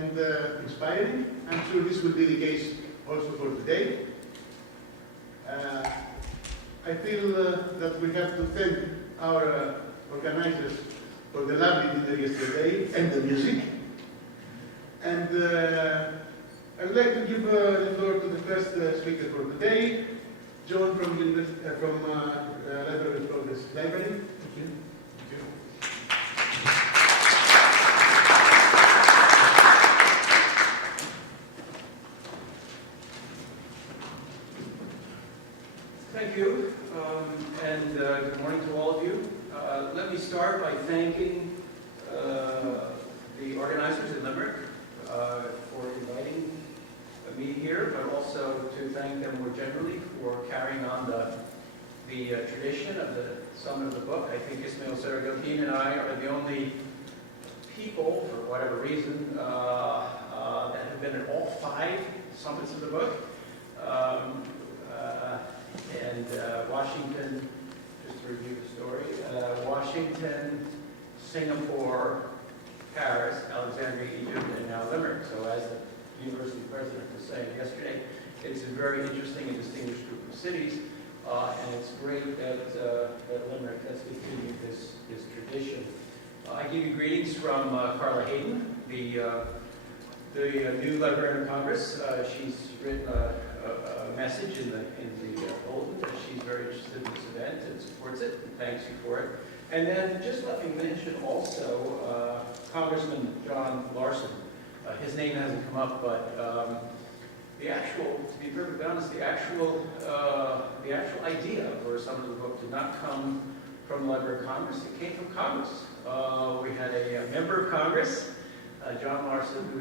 and inspiring. I'm sure this will be the case also for today. I feel that we have to thank our organizers for the lovely dinner yesterday and the music. And I'd like to give the floor to the first speaker for today, John from Library Progress Library. Thank you. Thank you, and good morning to all of you. Let me start by thanking the organizers in Limerick for inviting me here, but also to thank them more generally for carrying on the tradition of the Summit of the Book. I think Ismail Saragotine and I are the only people, for whatever reason, that have been at all 5 Summits of the Book. And Washington, just to review the story, Washington, Singapore, Paris, Alexandria, Egypt, and now Limerick. So as the university president was saying yesterday, it's a very interesting and distinguished group of cities, and it's great that, that Limerick has continued this tradition. I give you greetings from Carla Hayden, the new librarian of Congress. She's written a message in the bulletin that she's very interested in this event and supports it, and thanks you for it. And then just let me mention also Congressman John Larson. His name hasn't come up, but the actual, to be perfectly honest, the actual idea for some of the book did not come from the Library of Congress. It came from Congress. We had a member of Congress, John Larson, who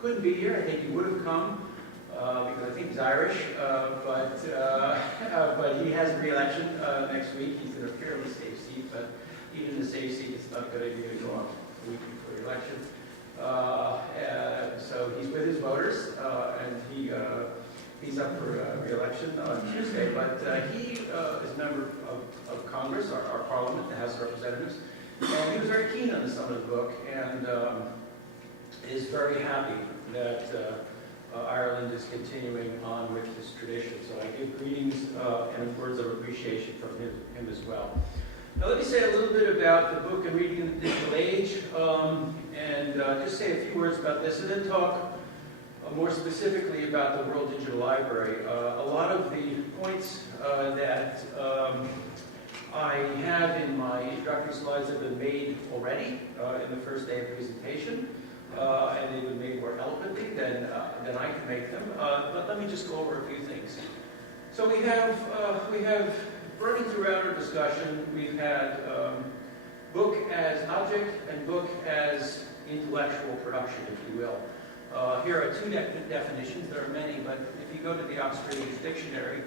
couldn't be here. I think he would have come because I think he's Irish, but he has a re-election next week. He's in a fairly safe seat, but even in a safe seat, it's not a good idea to go off a week before the election. So he's with his voters, and he's up for re-election on Tuesday. But he is a member of Congress, our Parliament, the House of Representatives, and he was very keen on the Summit of the Book, and is very happy that Ireland is continuing on with this tradition. So I give greetings and words of appreciation from him as well. Now let me say a little bit about the book and reading in the digital age, and just say a few words about this, and then talk more specifically about the World Digital Library. A lot of the points that I have in my introductory slides have been made already in the first day of presentation, and they've been made more eloquently than I can make them. But let me just go over a few things. So we have running throughout our discussion, we've had book as object and book as intellectual production, if you will. Here are 2 definitions. There are many, but if you go to the Oxford English Dictionary,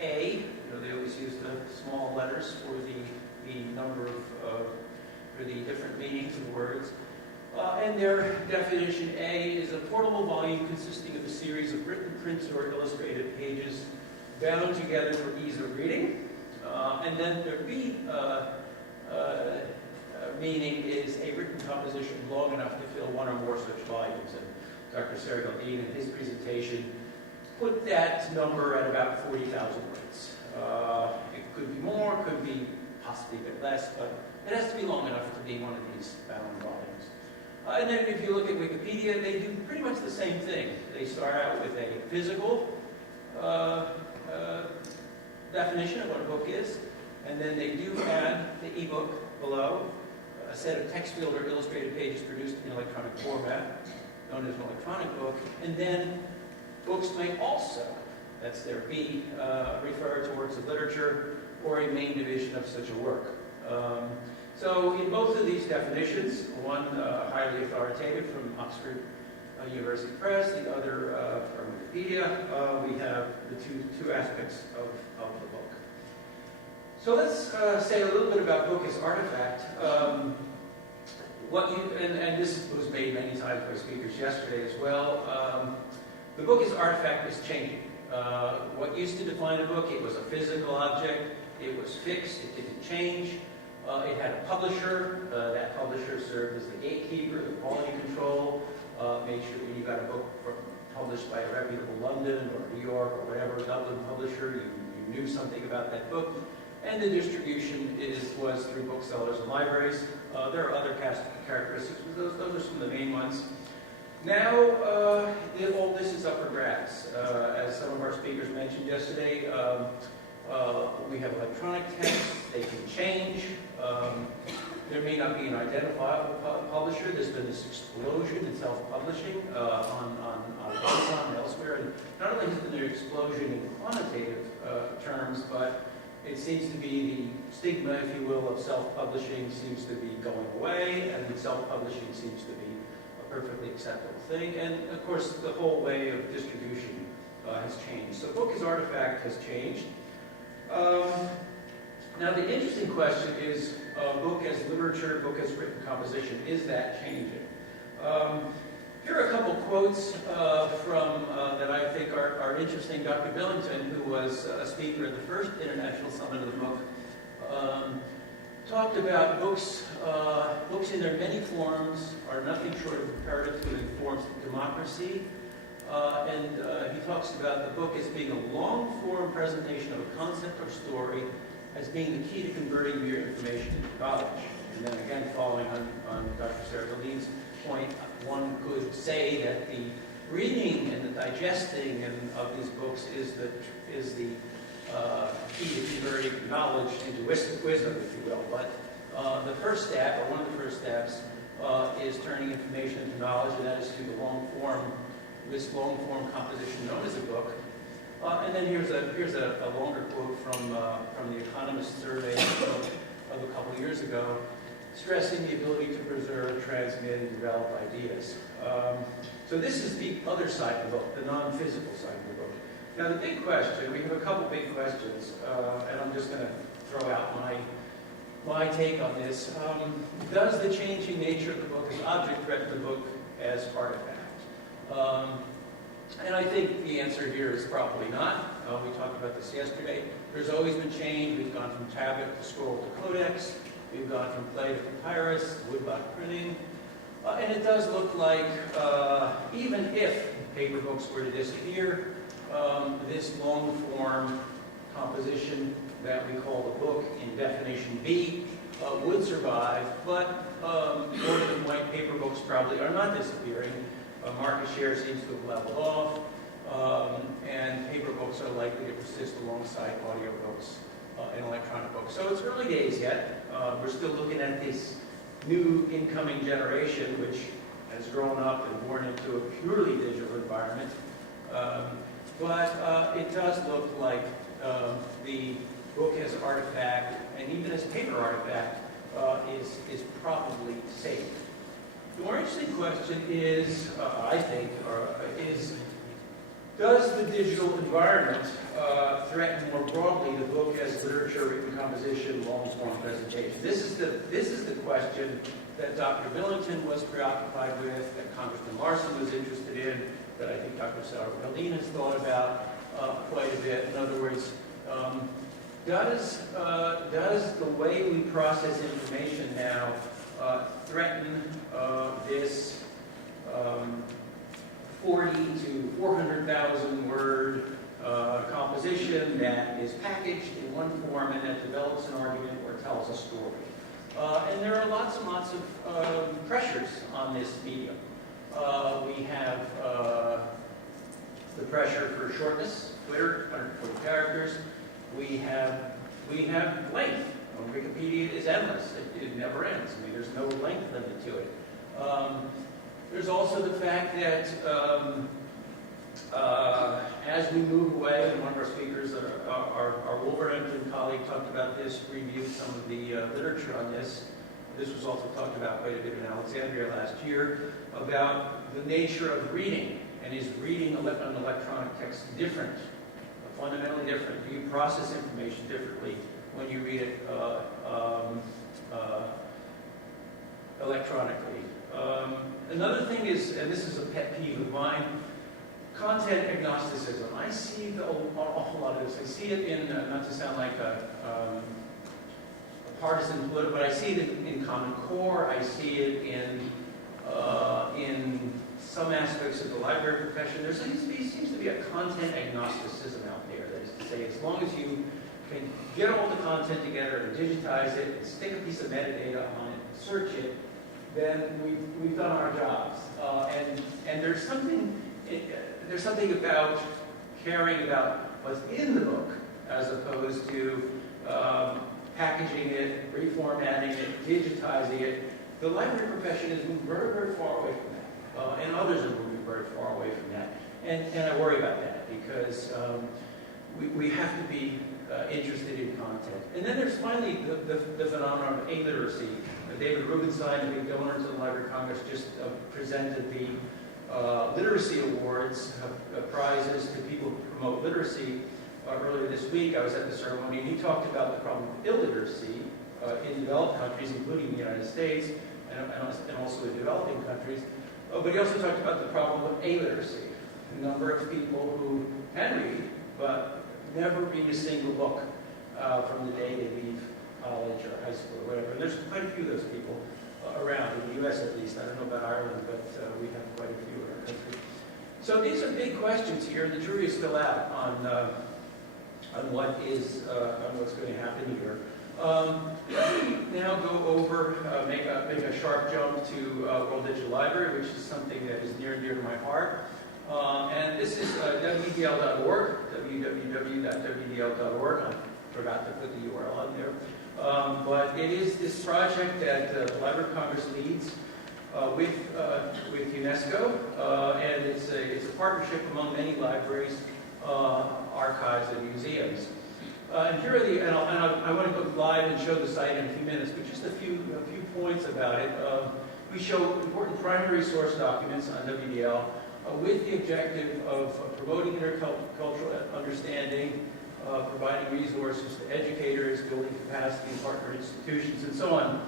A, they always use the small letters for the number of, for the different meanings of words. And their definition A is a portable volume consisting of a series of written prints or illustrated pages bound together for ease of reading. And then their B meaning is a written composition long enough to fill 1 or more such volumes. And Dr. Saragotine, in his presentation, put that number at about 40,000 words. It could be more, could be possibly a bit less, but it has to be long enough to be one of these bound volumes. And then if you look at Wikipedia, they do pretty much the same thing. They start out with a physical definition of what a book is, and then they do add the ebook below, a set of text-filled or illustrated pages produced in electronic format, known as an electronic book, and then books may also, that's their B, refer to works of literature or a main division of such a work. So in both of these definitions, one highly authoritative from Oxford University Press, the other from Wikipedia, we have the two aspects of the book. So let's say a little bit about book as artifact. And this was made many times by speakers yesterday as well. The book as artifact is changing. What used to define a book, it was a physical object, it was fixed, it didn't change. It had a publisher. That publisher served as the gatekeeper, the quality control. got a book published by a reputable London or New York or whatever Dublin publisher, you knew something about that book, and the distribution was through booksellers and libraries. There are other characteristics, but those are some of the main ones. Now, all this is up for grabs. As some of our speakers mentioned yesterday, we have electronic texts, they can change. There may not be an identifiable publisher. There's been this explosion in self-publishing on Amazon and elsewhere. And not only has there been an explosion in quantitative terms, but it seems to be the stigma, if you will, of self-publishing seems to be going away, and self-publishing seems to be a perfectly acceptable thing. And of course, the whole way of distribution has changed. So book as artifact has changed. Now the interesting question is, book as literature, book as written composition, is that changing? Here are a couple quotes from that I think are interesting. Dr. Billington, who was a speaker at the first International Summit of the Book, talked about books. Books in their many forms are nothing short of imperative to inform democracy. And he talks about the book as being a long-form presentation of a concept or story as being the key to converting mere information into knowledge. And then again, following on Dr. Sarah-Lean's point, one could say that the reading and the digesting of these books is the key to converting knowledge into wisdom, if you will. But the first step, or one of the first steps, is turning information into knowledge, and that is through this long-form composition known as a book. And then here's a longer quote from the Economist survey of a couple of years ago, stressing the ability to preserve, transmit, and develop ideas. So this is the other side of the book, the non-physical side of the book. Now the big question, we have a couple big questions, and I'm just going to throw out my take on this. Does the changing nature of the book as object threaten the book as artifact? And I think the answer here is probably not. We talked about this yesterday. There's always been change. We've gone from tablet to scroll to codex. We've gone from clay to papyrus, woodblock printing. And it does look like, even if paper books were to disappear, this long-form composition that we call the book in definition B would survive, but more than white paper books probably are not disappearing. Market share seems to have leveled off, and paper books are likely to persist alongside audio books and electronic books. So it's early days yet. We're still looking at this new incoming generation, which has grown up and born into a purely digital environment. But it does look like the book as artifact, and even as paper artifact, is probably safe. The more interesting question is, I think, does the digital environment threaten more broadly the book as literature, written composition, long-form presentation? This is the question that Dr. Billington was preoccupied with, that Congressman Larson was interested in, that I think Dr. Sarah-Lean has thought about quite a bit. In other words, does the way we process information now threaten this 40 to 400,000 word composition that is packaged in one form and that develops an argument or tells a story? And there are lots and lots of pressures on this medium. We have the pressure for shortness, Twitter, 140 characters. We have length. Wikipedia is endless. It never ends. I mean, there's no length limit to it. There's also the fact that as we move away, and one of our speakers, our Wolverhampton colleague, talked about this, reviewed some of the literature on this. This was also talked about quite a bit in Alexandria last year, about the nature of reading. And is reading an electronic text different, fundamentally different? Do you process information differently when you read it electronically? Another thing is, and this is a pet peeve of mine, content agnosticism. I see an awful lot of this. I see it in, not to sound like a partisan political, but I see it in Common Core. I see it in some aspects of the library profession. There seems to be a content agnosticism out there. That is to say, as long as you can get all the content together and digitize it, and stick a piece of metadata on it, and search it, then we've done our jobs. And there's something about caring about what's in the book as opposed to packaging it, reformatting it, digitizing it. The library profession has moved very, very far away from that, and others are moving very far away from that. And I worry about that because we have to be interested in content. And then there's finally the phenomenon of illiteracy. David Rubenstein, a big donor to the Library of Congress, just presented the literacy awards, prizes to people who promote literacy earlier this week. I was at the ceremony, and he talked about the problem of illiteracy in developed countries, including the United States, and also in developing countries. But he also talked about the problem of illiteracy, the number of people who can read, but never read a single book from the day they leave college or high school or whatever. And there's quite a few of those people around, in the U.S. at least. I don't know about Ireland, but we have quite a few in our country. So these are big questions here, and the jury is still out on what's going to happen here. Let me now go over, make a sharp jump to World Digital Library, which is something that is near and dear to my heart. And this is WDL.org, www.wdl.org. I forgot to put the URL on there. But it is this project that the Library of Congress leads with UNESCO, and it's a partnership among many libraries, archives, and museums. And here are I want to go live and show the site in a few minutes, but just a few points about it. We show important primary source documents on WDL with the objective of promoting intercultural understanding, providing resources to educators, building capacity in partner institutions, and so on.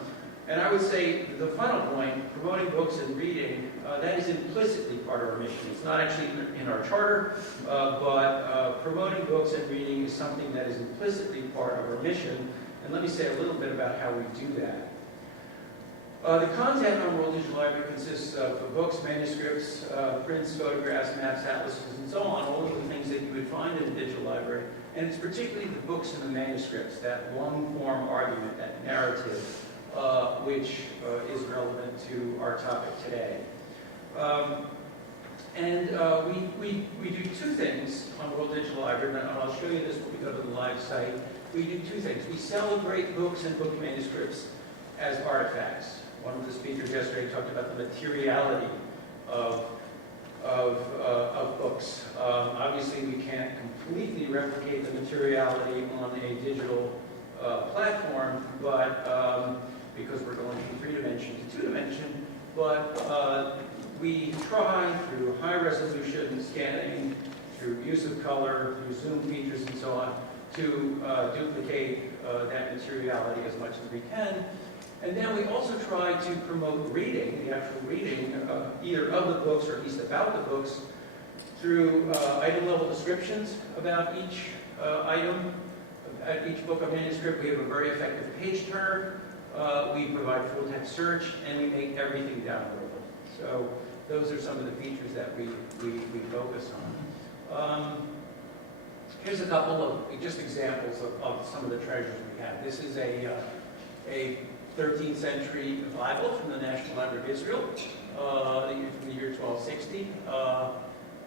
And I would say the final point, promoting books and reading, that is implicitly part of our mission. It's not actually in our charter, but promoting books and reading is something that is implicitly part of our mission. And let me say a little bit about how we do that. The content on World Digital Library consists of books, manuscripts, prints, photographs, maps, atlases, and so on, all of the things that you would find in a digital library. And it's particularly the books and the manuscripts, that long-form argument, that narrative, which is relevant to our topic today. We do two things on World Digital Library, and I'll show you this when we go to the live site. We do two things. We celebrate books and book manuscripts as artifacts. One of the speakers yesterday talked about the materiality of books. Obviously, we can't completely replicate the materiality on a digital platform, but because we're going from 3-dimension to 2-dimension, but we try through high-resolution scanning, through use of color, through zoom features, and so on, to duplicate that materiality as much as we can. And then we also try to promote reading, the actual reading, either of the books or at least about the books, through item-level descriptions about each item, at each book or manuscript. We have a very effective page turner. We provide full-text search, and we make everything downloadable. So those are some of the features that we focus on. Here's a couple of just examples of some of the treasures we have. This is a 13th century Bible from the National Library of Israel, from the year 1260,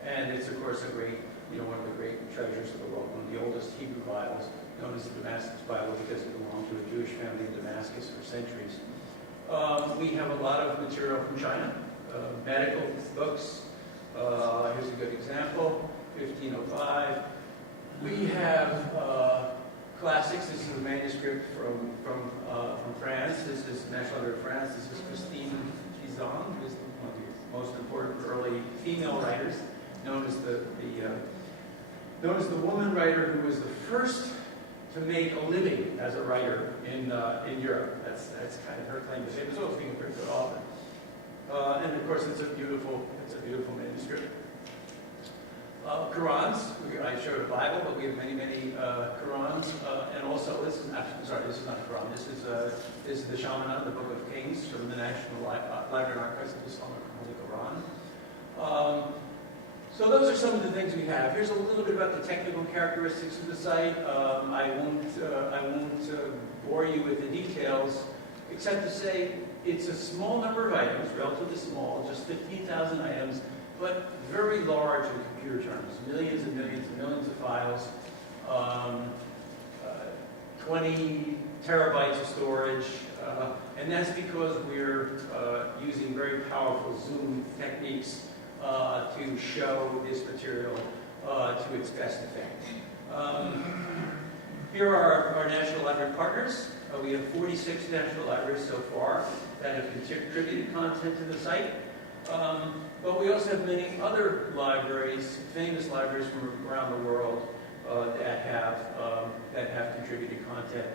and it's of course one of the great treasures of the world, one of the oldest Hebrew Bibles, known as the Damascus Bible because it belonged to a Jewish family in Damascus for centuries. We have a lot of material from China, medical books. Here's a good example, 1505. We have classics. This is a manuscript from France. This is National Library of France. This is Christine Pizan, who is one of the most important early female writers, known as the woman writer who was the first to make a living as a writer in Europe. That's kind of her claim to fame, as well as being a very good author. And of course, it's a beautiful manuscript. Qurans. I showed a Bible, but we have many Qurans, and also this is not a Quran. This is the Shamanah, the Book of Kings from the National Library and Archives of Islam, the Quran. So those are some of the things we have. Here's a little bit about the technical characteristics of the site. I won't bore you with the details, except to say it's a small number of items, relatively small, just 15,000 items, but very large in computer terms. Millions and millions and millions of files. 20 terabytes of storage, and that's because we're using very powerful zoom techniques to show this material to its best effect. Here are our National Library partners. We have 46 national libraries so far that have contributed content to the site. But we also have many other libraries, famous libraries from around the world, that have contributed content.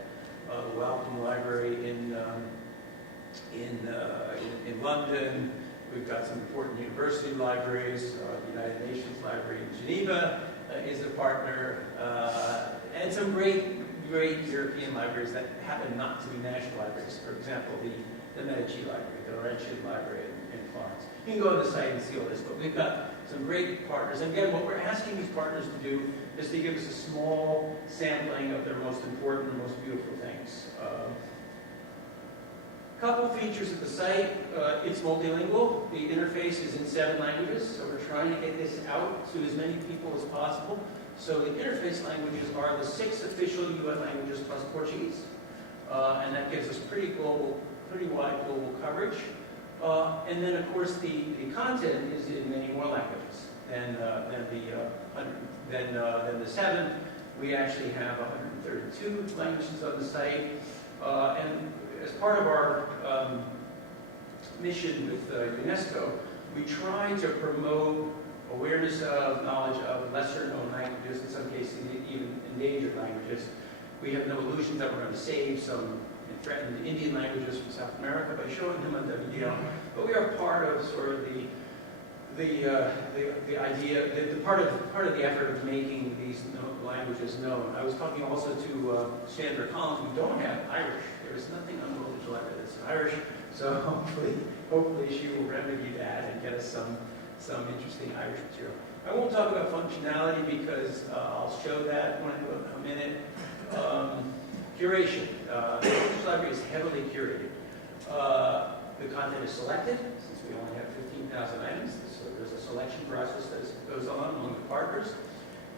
The Wellcome Library in London. We've got some important university libraries. The United Nations Library in Geneva is a partner, and some great European libraries that happen not to be national libraries. For example, the Medici Library, the Laurentian Library in Florence. You can go on the site and see all this, but we've got some great partners. And again, what we're asking these partners to do is to give us a small sampling of their most important and most beautiful things. Couple features of the site. It's multilingual. The interface is in 7 languages, so we're trying to get this out to as many people as possible. So the interface languages are the 6 official UN languages plus Portuguese, and that gives us pretty wide global coverage. And then, of course, the content is in many more languages than the 7. We actually have 132 languages on the site, and as part of our mission with UNESCO, we try to promote awareness of, knowledge of lesser-known languages, in some cases even endangered languages. We have no illusions that we're going to save some threatened Indian languages from South America by showing them on WDL, but we are part of sort of the idea, part of the effort of making these languages known. I was talking also to Sandra Collins. We don't have Irish. There is nothing on the Uldis library that's Irish, so hopefully she will remedy that and get us some interesting Irish material. I won't talk about functionality because I'll show that when I go in a minute. Curation. The Uldis library is heavily curated. The content is selected, since we only have 15,000 items, so there's a selection process that goes on among the partners.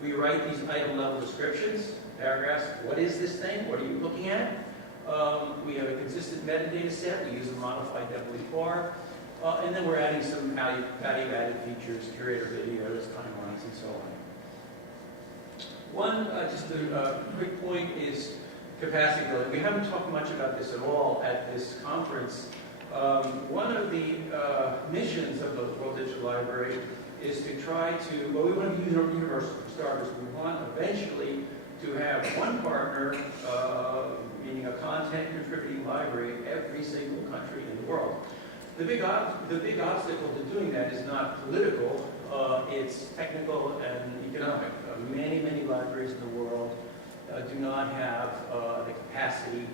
We write these item-level descriptions, paragraphs. What is this thing? What are you looking at? We have a consistent metadata set. We use a modified WPAR. And then we're adding some value-added features, curator videos, timelines, and so on. One, just a quick point is capacity building. We haven't talked much about this at all at this conference. One of the missions of the World Digital Library is to try to, well, we want to be universal for starters. We want eventually to have one partner, meaning a content contributing library, every single country in the world. The big obstacle to doing that is not political, it's technical and economic. Many libraries in the world do not have the capacity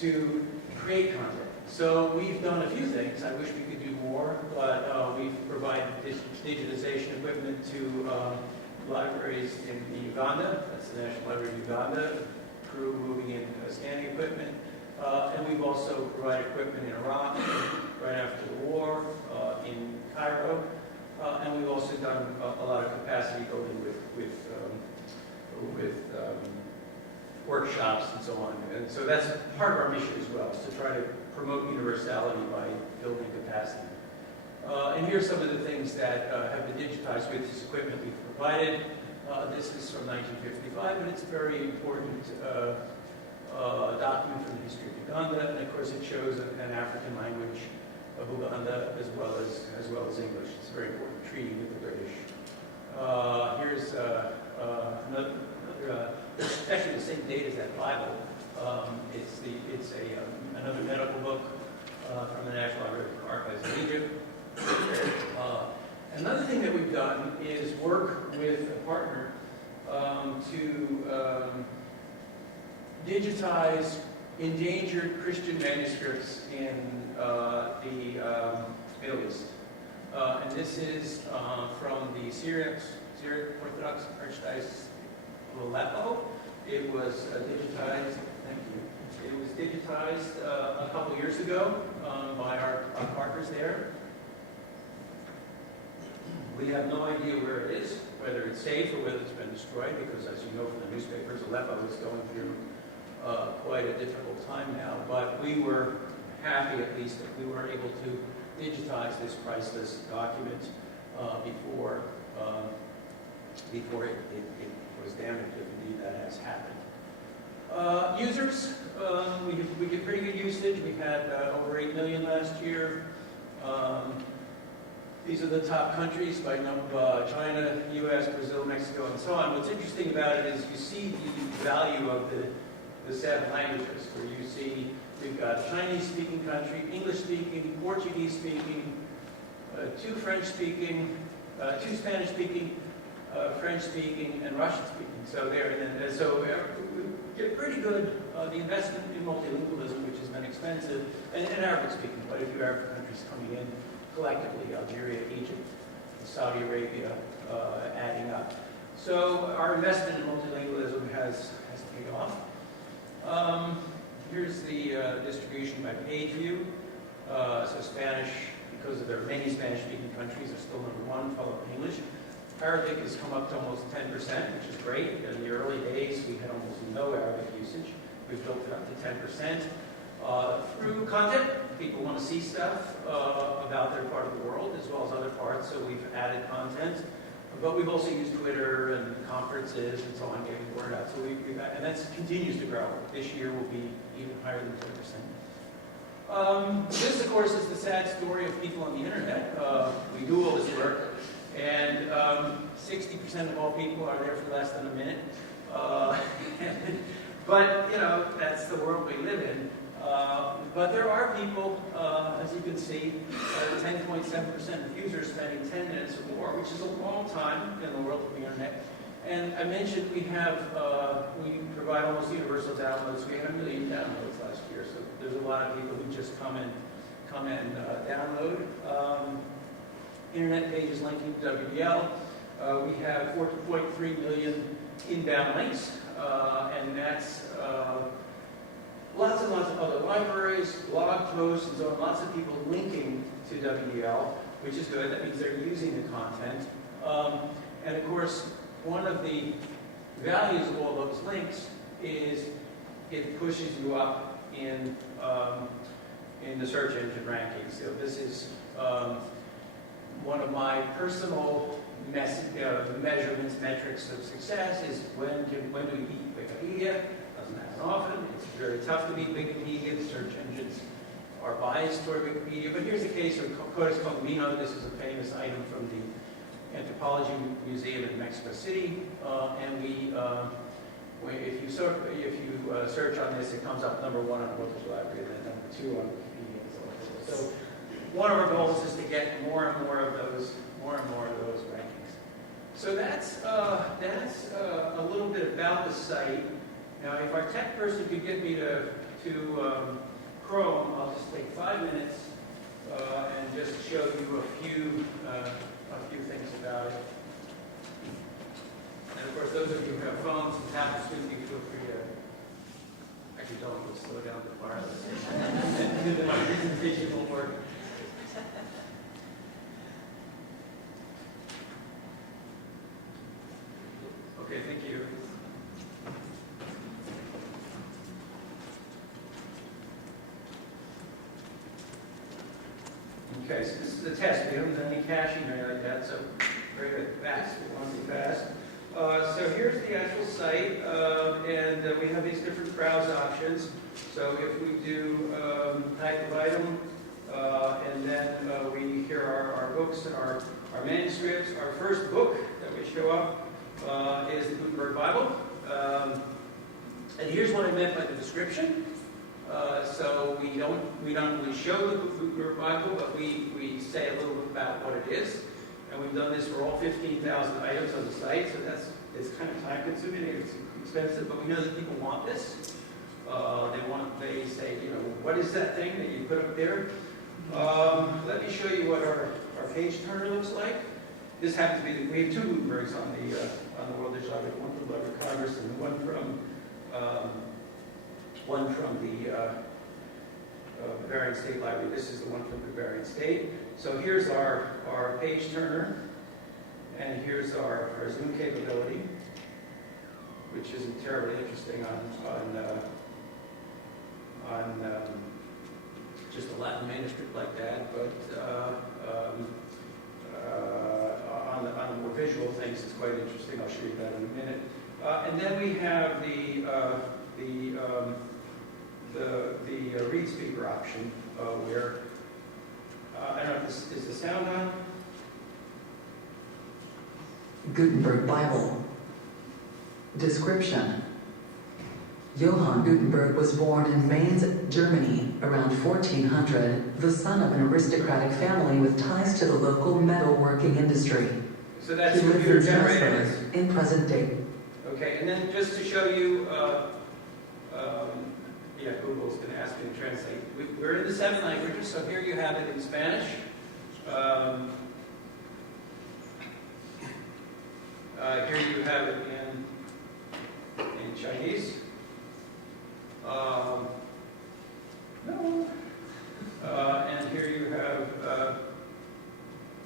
to create content. So we've done a few things. I wish we could do more, but we've provided digitization equipment to libraries in Uganda. That's the National Library of Uganda. Crew moving in scanning equipment. And we've also provided equipment in Iraq right after the war, in Cairo. And we've also done a lot of capacity building with workshops and so on. And so that's part of our mission as well, is to try to promote universality by building capacity. And here's some of the things that have been digitized with this equipment we've provided. This is from 1955, and it's a very important document from the history of Uganda, and of course it shows an African language of Uganda as well as English. It's a very important treaty with the British. Here's another actually the same date as that Bible. It's another medical book from the National Library of Archives of Egypt. Another thing that we've done is work with a partner to digitize endangered Christian manuscripts in the Middle East. And This is from the Syrian Orthodox Archdiocese of Aleppo. It was digitized. Thank you. It was digitized a couple years ago by our partners there. We have no idea where it is, whether it's safe or whether it's been destroyed, because as you know from the newspapers, Aleppo is going through quite a difficult time now. But we were happy, at least, that we were able to digitize this priceless document before it was damaged, if indeed that has happened. Users, we get pretty good usage. We had over 8 million last year. These are the top countries by number: China, U.S., Brazil, Mexico, and so on. What's interesting about it is you see the value of the 7 languages, where you see we've got a Chinese-speaking country, English-speaking, Portuguese-speaking, 2 French-speaking, 2 Spanish-speaking, French-speaking, and Russian-speaking. So we get pretty good. The investment in multilingualism, which has been expensive, and Arabic-speaking, quite a few Arab countries coming in collectively: Algeria, Egypt, Saudi Arabia, adding up. So our investment in multilingualism has paid off. Here's the distribution by page view. So Spanish, because there are many Spanish-speaking countries, are still #1, followed by English. Arabic has come up to almost 10%, which is great. In the early days, we had almost no Arabic usage. We've built it up to 10%. Through content, people want to see stuff about their part of the world, as well as other parts, so we've added content. But we've also used Twitter and conferences and so on, getting the word out. So and that continues to grow. This year will be even higher than 10%. This, of course, is the sad story of people on the internet. We do all this work, and 60% of all people are there for less than a minute. But, that's the world we live in. But there are people, as you can see, 10.7% of users spending 10 minutes or more, which is a long time in the world of the internet. And I mentioned we provide almost universal downloads. We had 1 million downloads last year, so there's a lot of people who just come and download. Internet pages linking to WDL. We have 4.3 million inbound links, and that's lots and lots of other libraries, blog posts, and so on. Lots of people linking to WDL, which is good. That means they're using the content. And of course, one of the values of all those links is it pushes you up in the search engine rankings. So this is one of my personal measurements, metrics of success is when do we beat Wikipedia? Doesn't happen often. It's very tough to beat Wikipedia. The search engines are biased toward Wikipedia. But here's the case of Codes Cogumino. This is a famous item from the Anthropology Museum in Mexico City. And if you search on this, it comes up #1 on World Library, and then #2 on Wikipedia, and so on. So one of our goals is to get more and more of those rankings. So that's a little bit about the site. Now, if our tech person could get me to Chrome, I'll just take 5 minutes and just show you a few things about it. And of course, those of you who have phones and tablets with you, feel free to actually don't slow down the wireless. And then my presentation will work. Okay, thank you. Okay, so this is a test. We haven't done any caching or anything like that, so very fast. We want to be fast. So here's the actual site, and we have these different browse options. So if we do type of item, and then here are our books and our manuscripts. Our first book that we show up is the Gutenberg Bible. And here's what I meant by the description. So we don't really show the Gutenberg Bible, but we say a little bit about what it is. And we've done this for all 15,000 items on the site, so it's kind of time consuming, it's expensive, but we know that people want this. They say, what is that thing that you put up there? Let me show you what our our page turner looks like. This happens to be, we have two Gutenbergs on the World Digital Library, one from the Library of Congress and one from the Bavarian State Library. This is the one from Bavarian State. So here's our page turner, and here's our zoom capability, which isn't terribly interesting on just a Latin manuscript like that, but on the more visual things, it's quite interesting. I'll show you that in a minute. And then we have the read speaker option, where I don't know if this is the sound on. Gutenberg Bible. Description. Johann Gutenberg was born in Mainz, Germany, around 1400, the son of an aristocratic family with ties to the local metalworking industry. So that's he lived computer in generated. Salzburg, in present day. Okay, and then just to show you, yeah, Google's going to ask me to translate. We're in the 7 languages, so here you have it in Spanish. Here you have it in Chinese. And here you have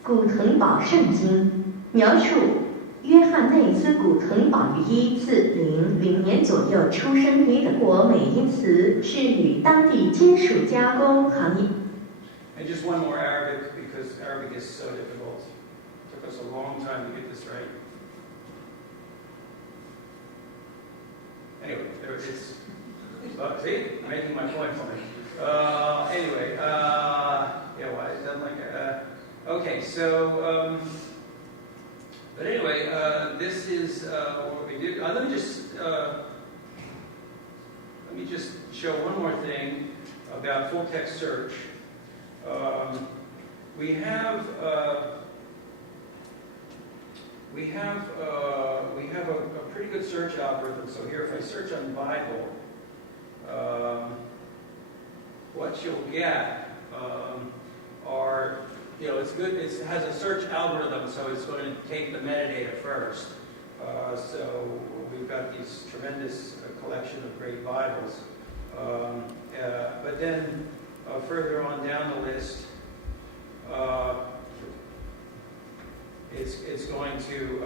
古腾堡圣经描述约翰内斯古腾堡于1400年左右出生于德国美因茨，是与当地金属加工行业。 And just one more Arabic, because Arabic is so difficult. It took us a long time to get this right. Anyway, there it is. See, I'm making my point for me. Anyway, yeah, why is that like okay, so, but anyway, this is what we do. Let me just show one more thing about full text search. We have a pretty good search algorithm. So here, if I search on Bible, what you'll get are, it's good. It has a search algorithm, so it's going to take the metadata first. So we've got these tremendous collection of great Bibles. But then further on down the list, it's going to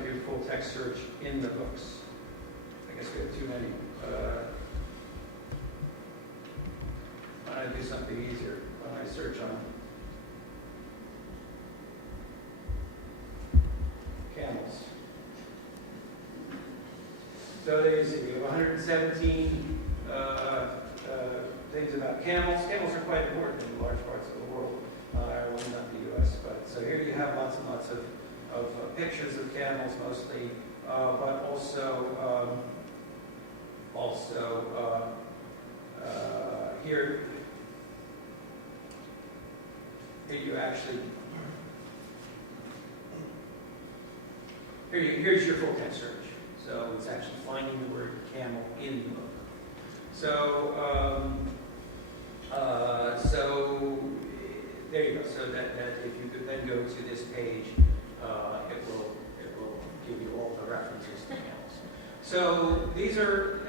do full text search in the books. I guess we have too many. Why don't I do something easier? Why don't I search on camels? So there you see, we have 117 things about camels. Camels are quite important in large parts of the world. Ireland, not the U.S. But so here you have lots and lots of pictures of camels, mostly, but also here you actually here's your full text search. So it's actually finding the word camel in the book. So there you go. So that if you could then go to this page, it will give you all the references to camels. So these are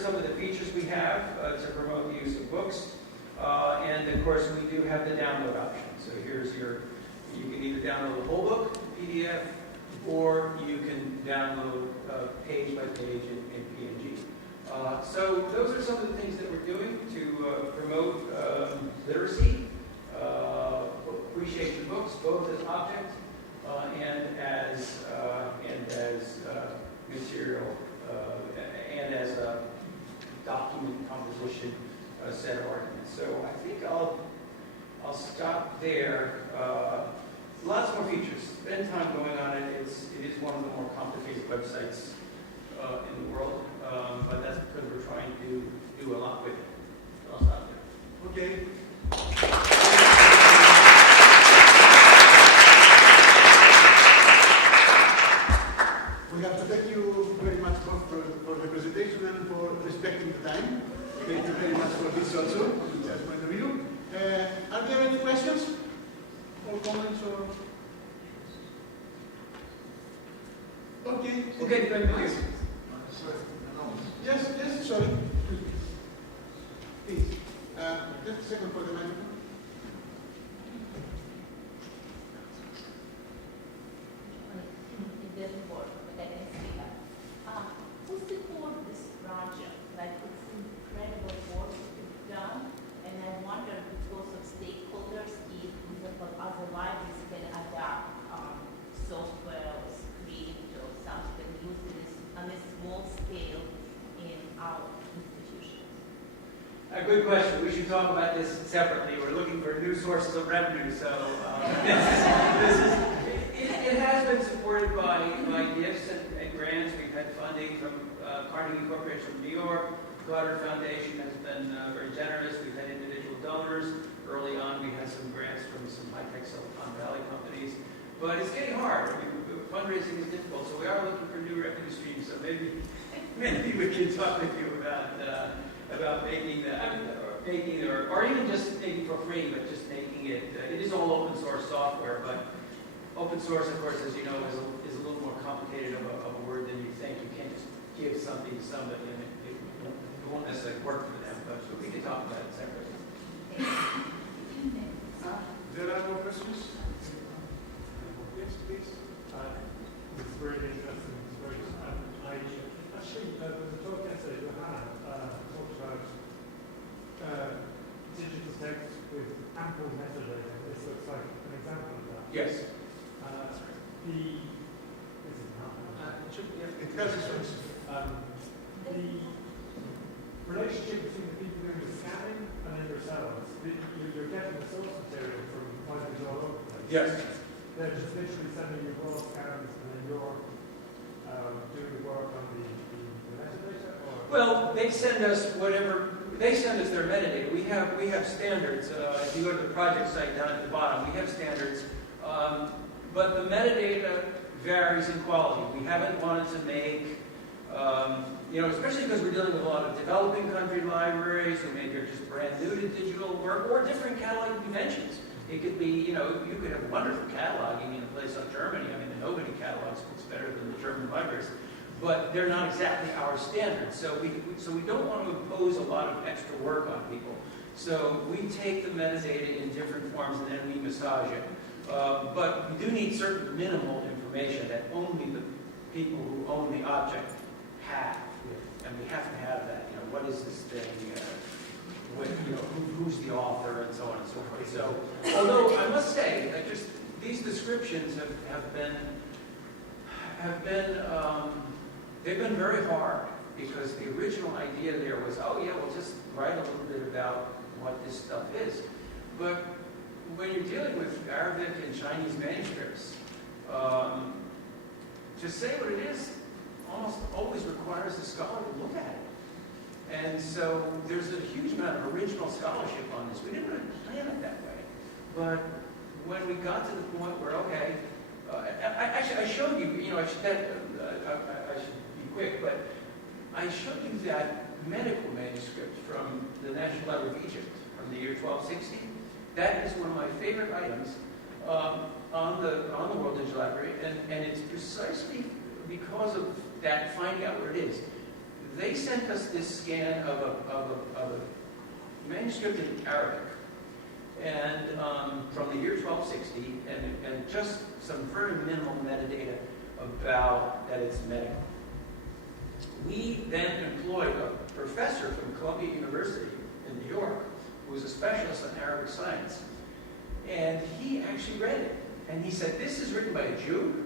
some of the features we have to promote the use of books, and of course we do have the download option. So here's you can either download the whole book PDF, or you can download page by page in PNG. So those are some of the things that we're doing to promote literacy, appreciate your books, both as object and as material, and as a document composition set of arguments. So I think I'll stop there. Lots more features. Spend time going on it. It is one of the more complicated websites in the world, but that's because we're trying to do a lot with it. So I'll stop there. Okay. We have to thank you very much both for the presentation and for respecting the time. Thank you very much for this also, from the point of view. Are there any questions? more comments or? Okay. Okay, thank you. Yes, sorry. Please. Just a second for the microphone. It doesn't work, but I can speak up. Who supports this project? Like, it's incredible work to be done, and I wonder because of stakeholders, if other libraries can adapt software or script or something, use this on a small scale in our institutions. A good question. We should talk about this separately. We're looking for new sources of revenue, so it has been supported by gifts and grants. We've had funding from Carnegie Corporation of New York. Goddard Foundation has been very generous. We've had individual donors. Early on, we had some grants from some high-tech Silicon Valley companies. But it's getting hard. I mean, fundraising is difficult, so we are looking for new revenue streams. So maybe we can talk with you about making that, or even just maybe for free, but just making it. It is all open source software, but open source, of course, as you know, is a little more complicated of a word than you think. You can't just give something to somebody and it won't necessarily work for them. But we can talk about it separately. There are more questions? Yes, please. It's very interesting. It's very, actually, the talk yesterday, Johanna talked about digital text with ample metadata. This looks like an example of that. Yes. It has its own. The relationship between the people doing the scanning and then yourselves, you're getting the source material from libraries all over the place. Yes. They're just literally sending you raw scans and then you're doing the work on the metadata? Or? Well, they send us whatever. They send us their metadata. We have standards. If you go to the project site down at the bottom, we have standards. But the metadata varies in quality. We haven't wanted to make, especially because we're dealing with a lot of developing country libraries who maybe are just brand new to digital work or different cataloging conventions. It could be, you could have wonderful cataloging in a place like Germany. I mean, nobody catalogs books better than the German libraries. But they're not exactly our standards. So we don't want to impose a lot of extra work on people. So we take the metadata in different forms and then we massage it. But we do need certain minimal information that only the people who own the object have. And we have to have that. What is this thing? Who's the author and so on and so forth. So, although I must say that just these descriptions they've been very hard because the original idea there was, we'll just write a little bit about what this stuff is. But when you're dealing with Arabic and Chinese manuscripts, to say what it is almost always requires a scholar to look at it. And so there's a huge amount of original scholarship on this. We didn't really plan it that way. But when we got to the point where, I showed you, I should be quick, but I showed you that medical manuscript from the National Library of Egypt from the year 1260. That is one of my favorite items on the World Digital Library, and it's precisely because of that, finding out where it is. They sent us this scan of a manuscript in Arabic, and from the year 1260, and just some very minimal metadata about that it's medical. We then employed a professor from Columbia University in New York, who was a specialist in Arabic science, and he actually read it, and he said, this is written by a Jew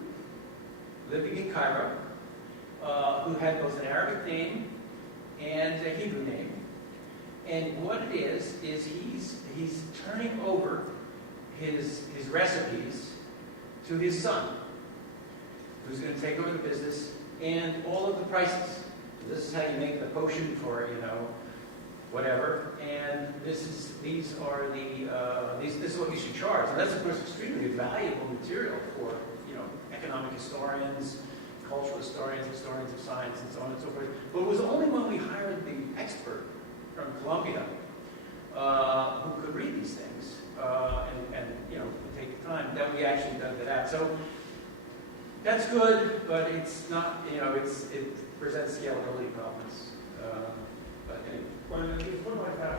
living in Cairo, who had both an Arabic name and a Hebrew name. And what it is he's turning over his recipes to his son, who's going to take over the business, and all of the prices. This is how you make the potion for, whatever. And this is what you should charge. And that's, of course, extremely valuable material for, economic historians, cultural historians, historians of science, and so on and so forth. But it was only when we hired the expert from Columbia who could read these things and take the time, that we actually dug that out. So that's good, but it's not, it presents scalability problems. But anyway. Well, if you put like that,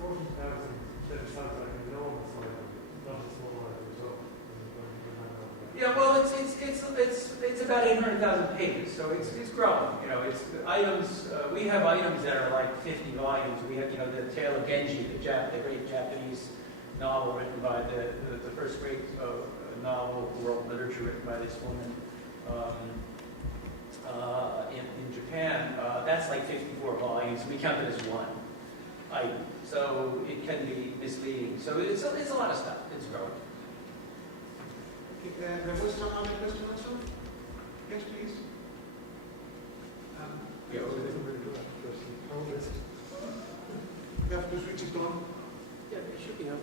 14,000 then it sounds like an enormous item, not a small item at all. Yeah, well, it's about 800,000 pages, so it's growing. It's items. We have items that are like 50 volumes. We have, the Tale of Genji, the great Japanese novel written by the first great novel of world literature written by this woman in Japan. That's like 54 volumes. We count it as one item, so it can be misleading. So it's a lot of stuff. It's growing. There was some other question also? Yes, please. Yeah, over there. You have to switch it on. Yeah, it should be on.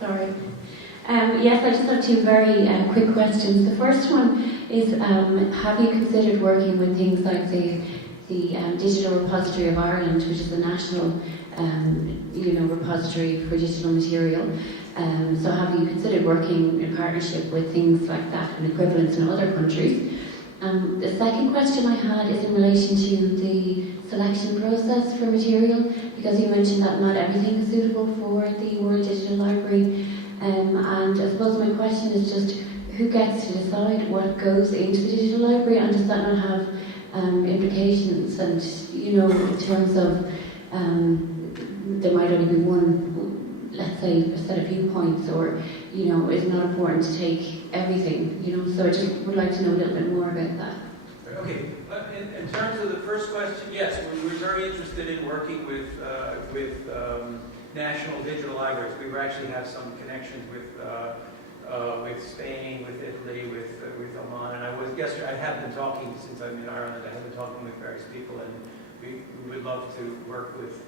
Sorry. Yes, I just have two very quick questions. The first one is, have you considered working with things like the Digital Repository of Ireland, which is a national repository for digital material? So have you considered working in partnership with things like that and equivalents in other countries? The second question I had is in relation to the selection process for material, because you mentioned that not everything is suitable for the World Digital Library. And I suppose my question is just, who gets to decide what goes into the digital library, and does that not have implications? And, in terms of there might only be one, let's say, a set of viewpoints, or, is it not important to take everything, So I just would like to know a little bit more about that. Okay, in terms of the first question, yes, we're very interested in working with national digital libraries. We actually have some connections with Spain, with Italy, with Oman, and yesterday I have been talking, since I'm in Ireland, I have been talking with various people, and we would love to work with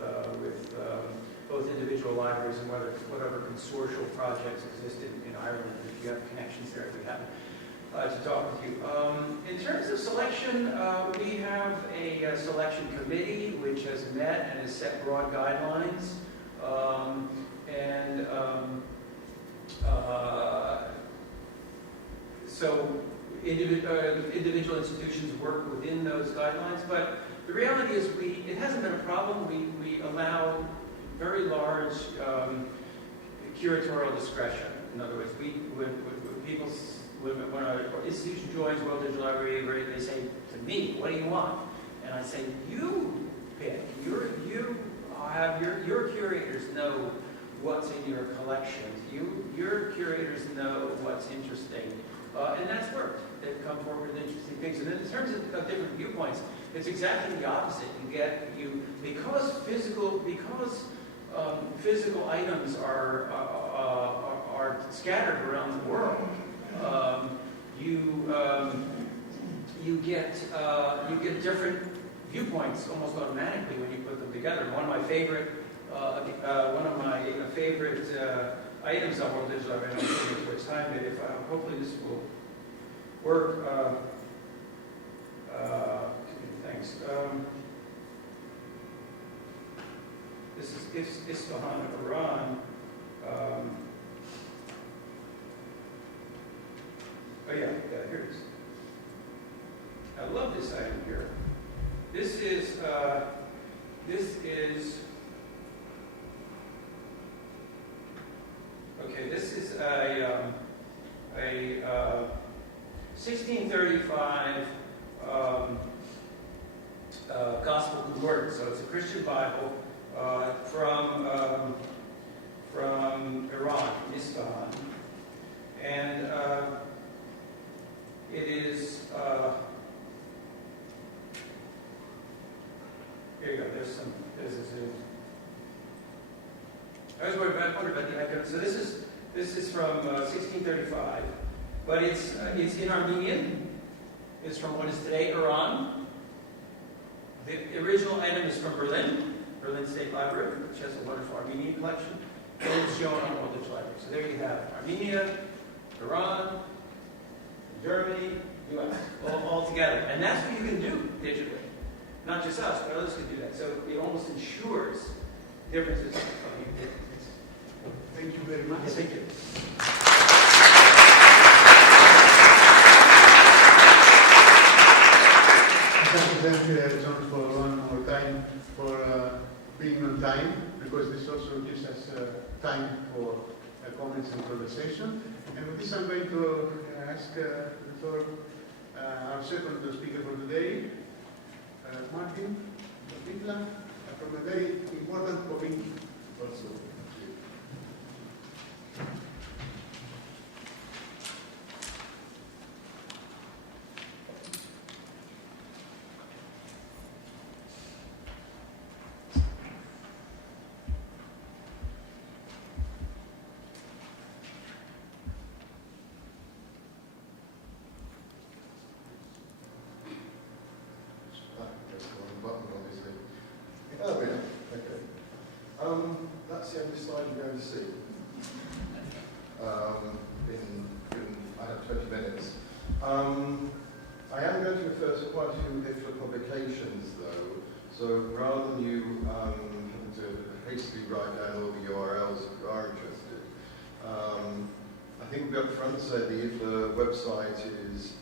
both individual libraries and whatever consortial projects exist in Ireland. If you have connections there, we have to talk with you. In terms of selection, we have a selection committee which has met and has set broad guidelines. So individual institutions work within those guidelines, but the reality is it hasn't been a problem. We allow very large curatorial discretion. In other words, when an institution joins World Digital Library, they say to me, "What do you want?" And I say, "You pick. Your curators know what's in your collections. Your curators know what's interesting." And that's worked. They've come forward with interesting things. And in terms of different viewpoints, it's exactly the opposite. Because physical items are scattered around the world. You get different viewpoints almost automatically when you put them together. One of my favorite items on World Digital Library, I don't think it's worth time, but hopefully this will work. Thanks. This is Isfahan of Iran. Here it is. I love this item here. This is a 1635 Gospel Concordance. So it's a Christian Bible from Iran, Isfahan, and it is. Here you go. I was wondering about the icon. So this is from 1635, but it's in Armenian. It's from what is today Iran. The original item is from Berlin State Library, which has a wonderful Armenian collection, and it's shown on World Digital Library. So there you have Armenia, Iran, Germany, U.S. all together, and that's what you can do digitally. Not just us, but others can do that. So it almost ensures differences. Thank you very much. Yes, thank you. I'd like to thank John for one more time for being on time, because this also gives us time for comments and conversation. And with this, I'm going to ask for our second speaker for today, Martyn from a very important committee also. That's the only slide you're going to see. I have 20 minutes. I am going to refer to quite a few IFLA publications, though, so rather than you having to hastily write down all the URLs if you are interested, I think we'll be up front to say the IFLA website is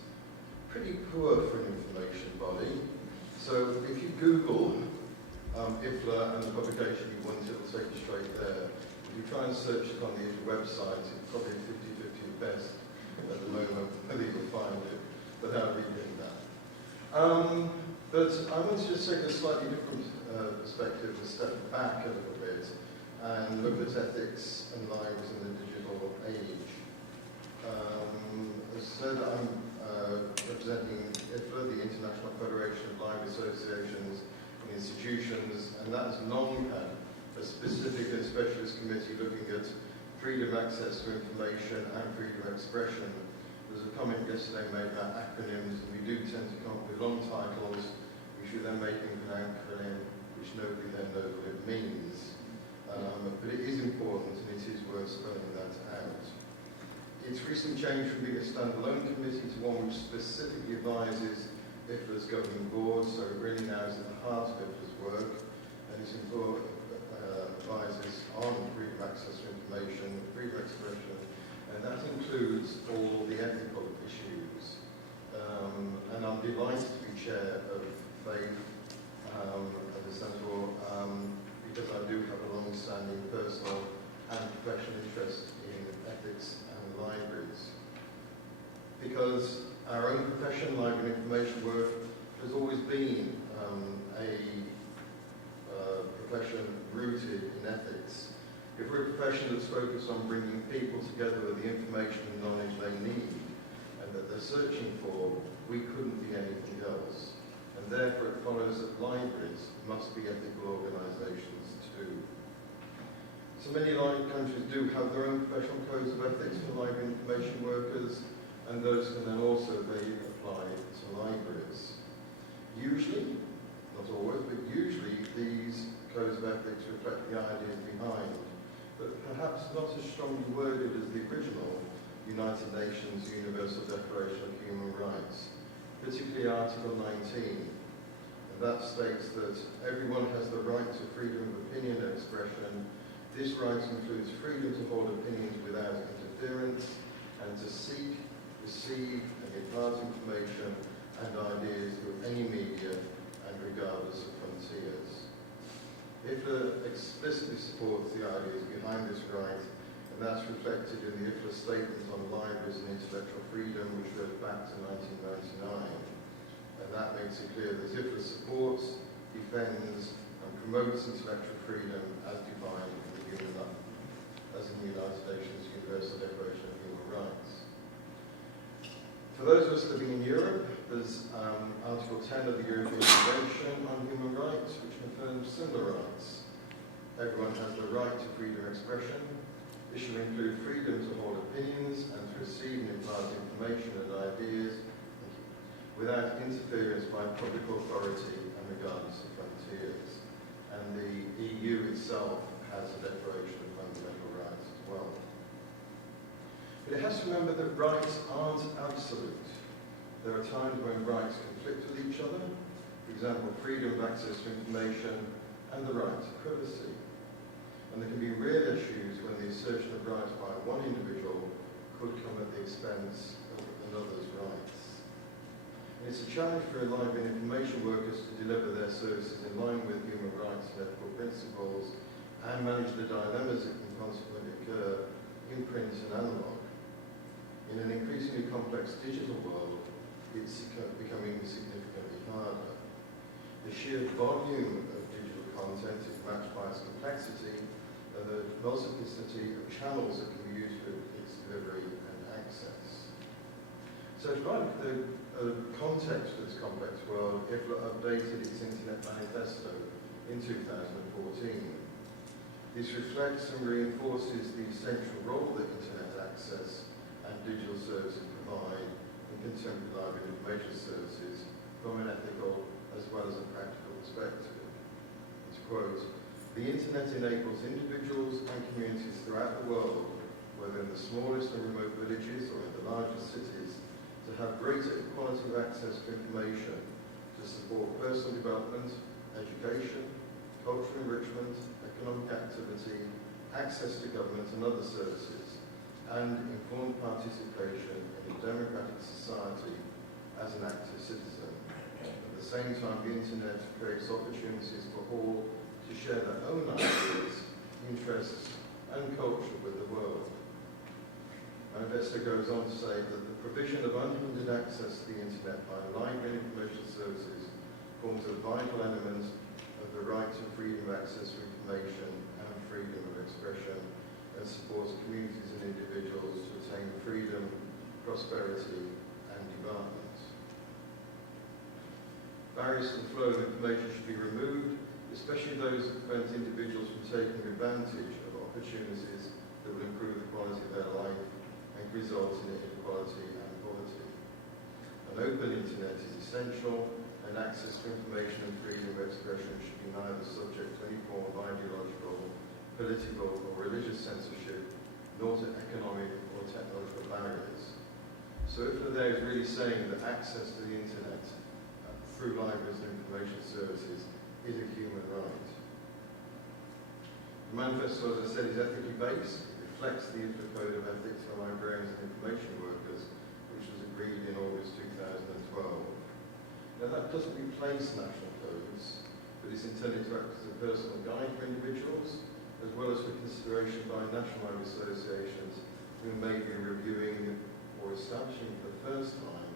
pretty poor for an information body. So if you Google IFLA and the publication you want, it will take you straight there. If you try and search it on the IFLA website, it's probably 50-50 at best at the moment, whether you'll find it, but how are we doing that? But I want to just take a slightly different perspective, a step back a little bit, and look at ethics and lives in the digital age. As I said, I'm representing IFLA, the International Federation of Library Associations and Institutions, and that has long had a specific and specialist committee looking at freedom of access to information and freedom of expression. There's a comment yesterday made about acronyms, and we do tend to come up with long titles, which we then make into an acronym, which nobody then knows what it means. But it is important, and it is worth spelling that out. It's recently changed from being a standalone committee to one which specifically advises IFLA's governing board, so it really now is at the heart of IFLA's work, and it advises on freedom of access to information, freedom of expression, and that includes all the ethical issues. And I'm delighted to be chair of FAIFE at the Central, because I do have a long-standing personal and professional interest in ethics and libraries. Because our own profession, library and information work, has always been a profession rooted in ethics. If we're a profession that's focused on bringing people together with the information and knowledge they need and that they're searching for, we couldn't be anything else. And therefore it follows that libraries must be ethical organisations too. So many countries do have their own professional codes of ethics for library information workers, and those can then also be applied to libraries. Usually, not always, but usually these codes of ethics reflect the ideas behind, but perhaps not as strongly worded as the original United Nations Universal Declaration of Human Rights, particularly Article 19. And that states that everyone has the right to freedom of opinion and expression. This right includes freedom to hold opinions without interference and to seek, receive and impart information and ideas through any media and regardless of frontiers. IFLA explicitly supports the ideas behind this right, and that's reflected in the IFLA Statement on Libraries and Intellectual Freedom, which goes back to 1999. And that makes it clear that IFLA supports, defends and promotes intellectual freedom as defined in the United Nations Universal Declaration of Human Rights. For those of us living in Europe, there's Article 10 of the European Convention on Human Rights, which confirms similar rights. Everyone has the right to freedom of expression. This should include freedom to hold opinions and to receive and impart information and ideas without interference by public authority and regardless of frontiers. And the EU itself has a Declaration of Fundamental Rights as well. But it has to remember that rights aren't absolute. There are times when rights conflict with each other. For example, freedom of access to information and the right to privacy. and there can be real issues when the assertion of rights by one individual could come at the expense of another's rights. And it's a challenge for enlivened information workers to deliver their services in line with human rights and ethical principles and manage the dilemmas that can consequently occur in print and analogue. In an increasingly complex digital world, it's becoming significantly harder. The sheer volume of digital content is matched by its complexity and the multiplicity of channels that can be used for its delivery and access. So to provide the context for this complex world, IFLA updated its Internet Manifesto in 2014. This reflects and reinforces the essential role that Internet access and digital services provide in contemporary live information services from an ethical as well as a practical perspective. To quote, "The Internet enables individuals and communities throughout the world, whether in the smallest and remote villages or in the largest cities, to have greater equality of access to information to support personal development, education, cultural enrichment, economic activity, access to government and other services, and informed participation in a democratic society as an active citizen. At the same time, the Internet creates opportunities for all to share their own ideas, interests, and culture with the world." Manifesto goes on to say that the provision of unhindered access to the Internet by library and information services forms a vital element of the right to freedom of access to information and freedom of expression, and supports communities and individuals to attain freedom, prosperity, and development. Barriers to the flow of information should be removed, especially those that prevent individuals from taking advantage of opportunities that will improve the quality of their life and result in inequality and poverty. An open Internet is essential, and access to information and freedom of expression should be neither subject to any form of ideological, political, or religious censorship, nor to economic or technological barriers. So IFLA there is really saying that access to the Internet through libraries and information services is a human right. The manifesto, as I said, is ethically based. It reflects the IFLA Code of Ethics for Librarians and Information Workers, which was agreed in August 2012. Now that doesn't replace national codes, but it's intended to act as a personal guide for individuals, as well as for consideration by national library associations who may be reviewing or establishing for the first time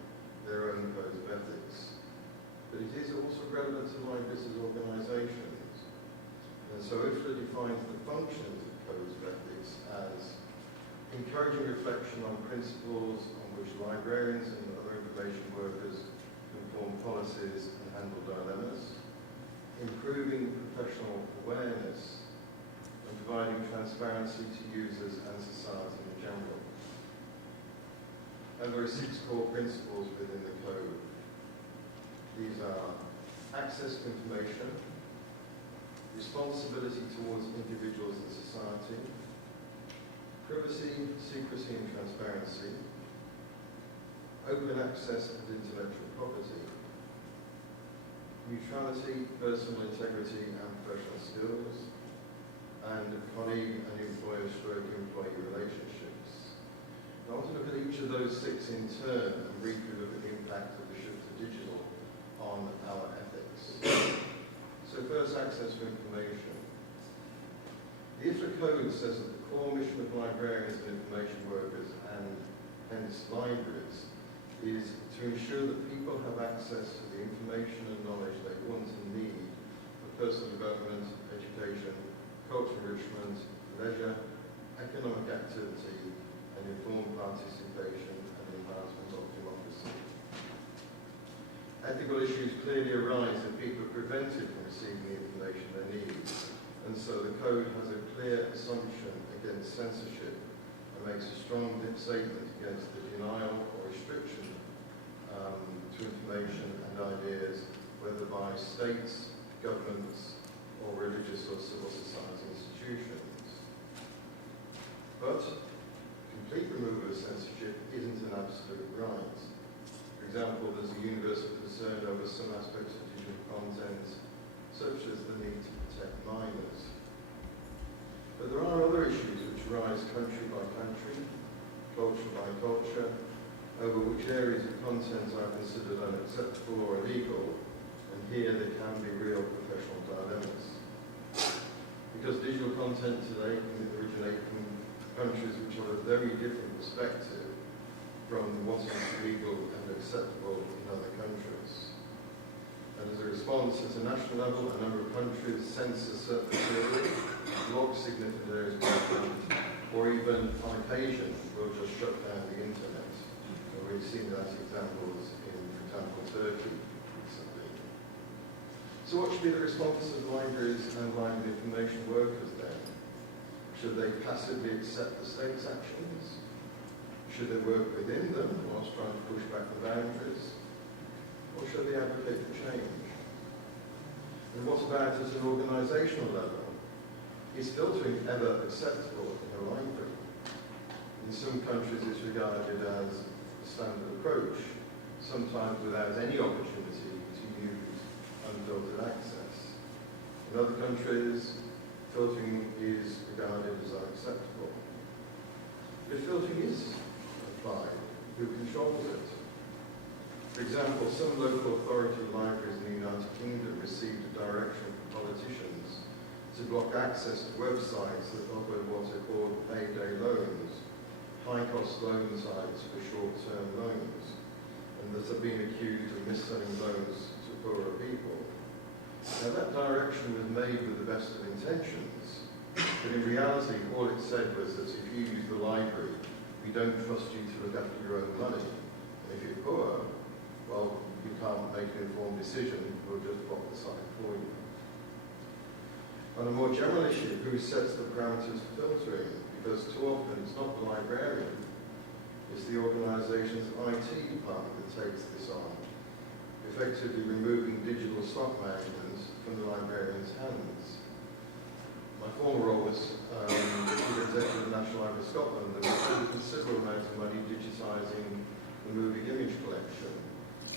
their own codes of ethics. But it is also relevant to libraries as organisations. And so IFLA defines the functions of codes of ethics as encouraging reflection on principles on which librarians and other information workers can form policies and handle dilemmas, improving professional awareness, and providing transparency to users and society in general. And there are 6 core principles within the code. These are access to information, responsibility towards individuals and society, privacy, secrecy and transparency, open access and intellectual property, neutrality, personal integrity and professional skills, and colleague and employer-employee relationships. I want to look at each of those 6 in turn and briefly look at the impact of the shift to digital on our ethics. So first, access to information. The IFLA Code says that the core mission of librarians and information workers, and hence libraries, is to ensure that people have access to the information and knowledge they want and need for personal development, education, cultural enrichment, leisure, economic activity, and informed participation and enhancement of democracy. Ethical issues clearly arise if people are prevented from receiving the information they need, and so the Code has a clear assumption against censorship and makes a strong statement against the denial or restriction to information and ideas, whether by states, governments, or religious or civil society institutions. But complete removal of censorship isn't an absolute right. For example, there's a universal concern over some aspects of digital content, such as the need to protect minors. But there are other issues which arise country by country, culture by culture, over which areas of content are considered unacceptable or illegal, and here there can be real professional dilemmas. Because digital content today can originate from countries which have a very different perspective from what is legal and acceptable in other countries. And as a response, at a national level, a number of countries censor certain material, block significant areas of content, or even, on occasion, will just shut down the internet. And we've seen that examples in, for example, Turkey recently. So what should be the response of libraries and library information workers then? Should they passively accept the state's actions? Should they work within them whilst trying to push back the boundaries? Or should they advocate for change? And what about at an organisational level? Is filtering ever acceptable in a library? In some countries it's regarded as a standard approach, sometimes without any opportunity to use unfiltered access. In other countries, filtering is regarded as unacceptable. If filtering is applied, who controls it? For example, some local authority libraries in the United Kingdom received a direction from politicians to block access to websites that offer what are called payday loans, high-cost loan sites for short-term loans, and that have been accused of mis-selling loans to poorer people. Now that direction was made with the best of intentions, but in reality all it said was that if you use the library, we don't trust you to look after your own money. And if you're poor, well, you can't make an informed decision, we'll just block the site for you. On a more general issue, who sets the parameters for filtering? Because too often it's not the librarian, it's the organisation's IT department that takes this on, effectively removing digital stock management from the librarian's hands. My former role was chief executive of the National Library of Scotland, and we spent a considerable amount of money digitising the moving image collection,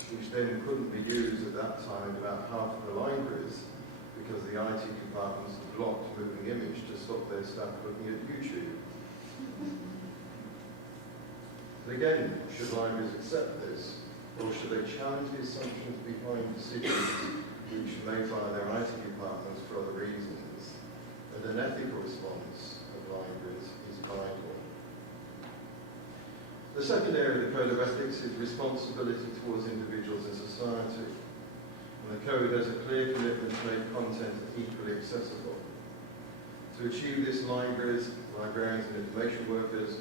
which then couldn't be used at that time in about half of the libraries because the IT departments blocked moving image to stop their staff looking at YouTube. But again, should libraries accept this, or should they challenge the assumptions behind decisions which are made by their IT departments for other reasons? And an ethical response of libraries is vital. The second area of the Code of Ethics is responsibility towards individuals in society. And the Code has a clear commitment to make content equally accessible. To achieve this, libraries, librarians and information workers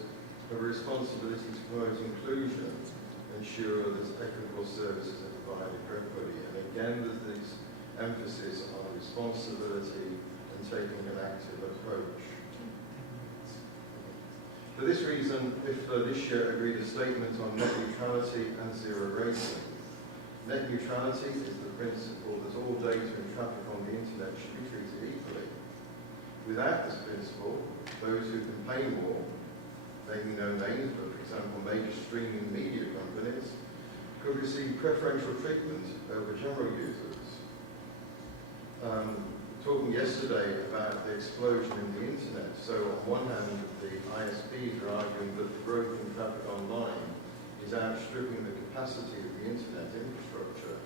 have a responsibility to promote inclusion and ensure that equitable services are provided for everybody. And again, there's this emphasis on responsibility and taking an active approach. For this reason, IFLA this year agreed a statement on net neutrality and zero rating. Net neutrality is the principle that all data and traffic on the internet should be treated equally. Without this principle, those who can pay more, naming no names, but for example major streaming media companies, could receive preferential treatment over general users. Talking yesterday about the explosion in the internet, so on one hand the ISPs are arguing that the growth in traffic online is outstripping the capacity of the internet infrastructure.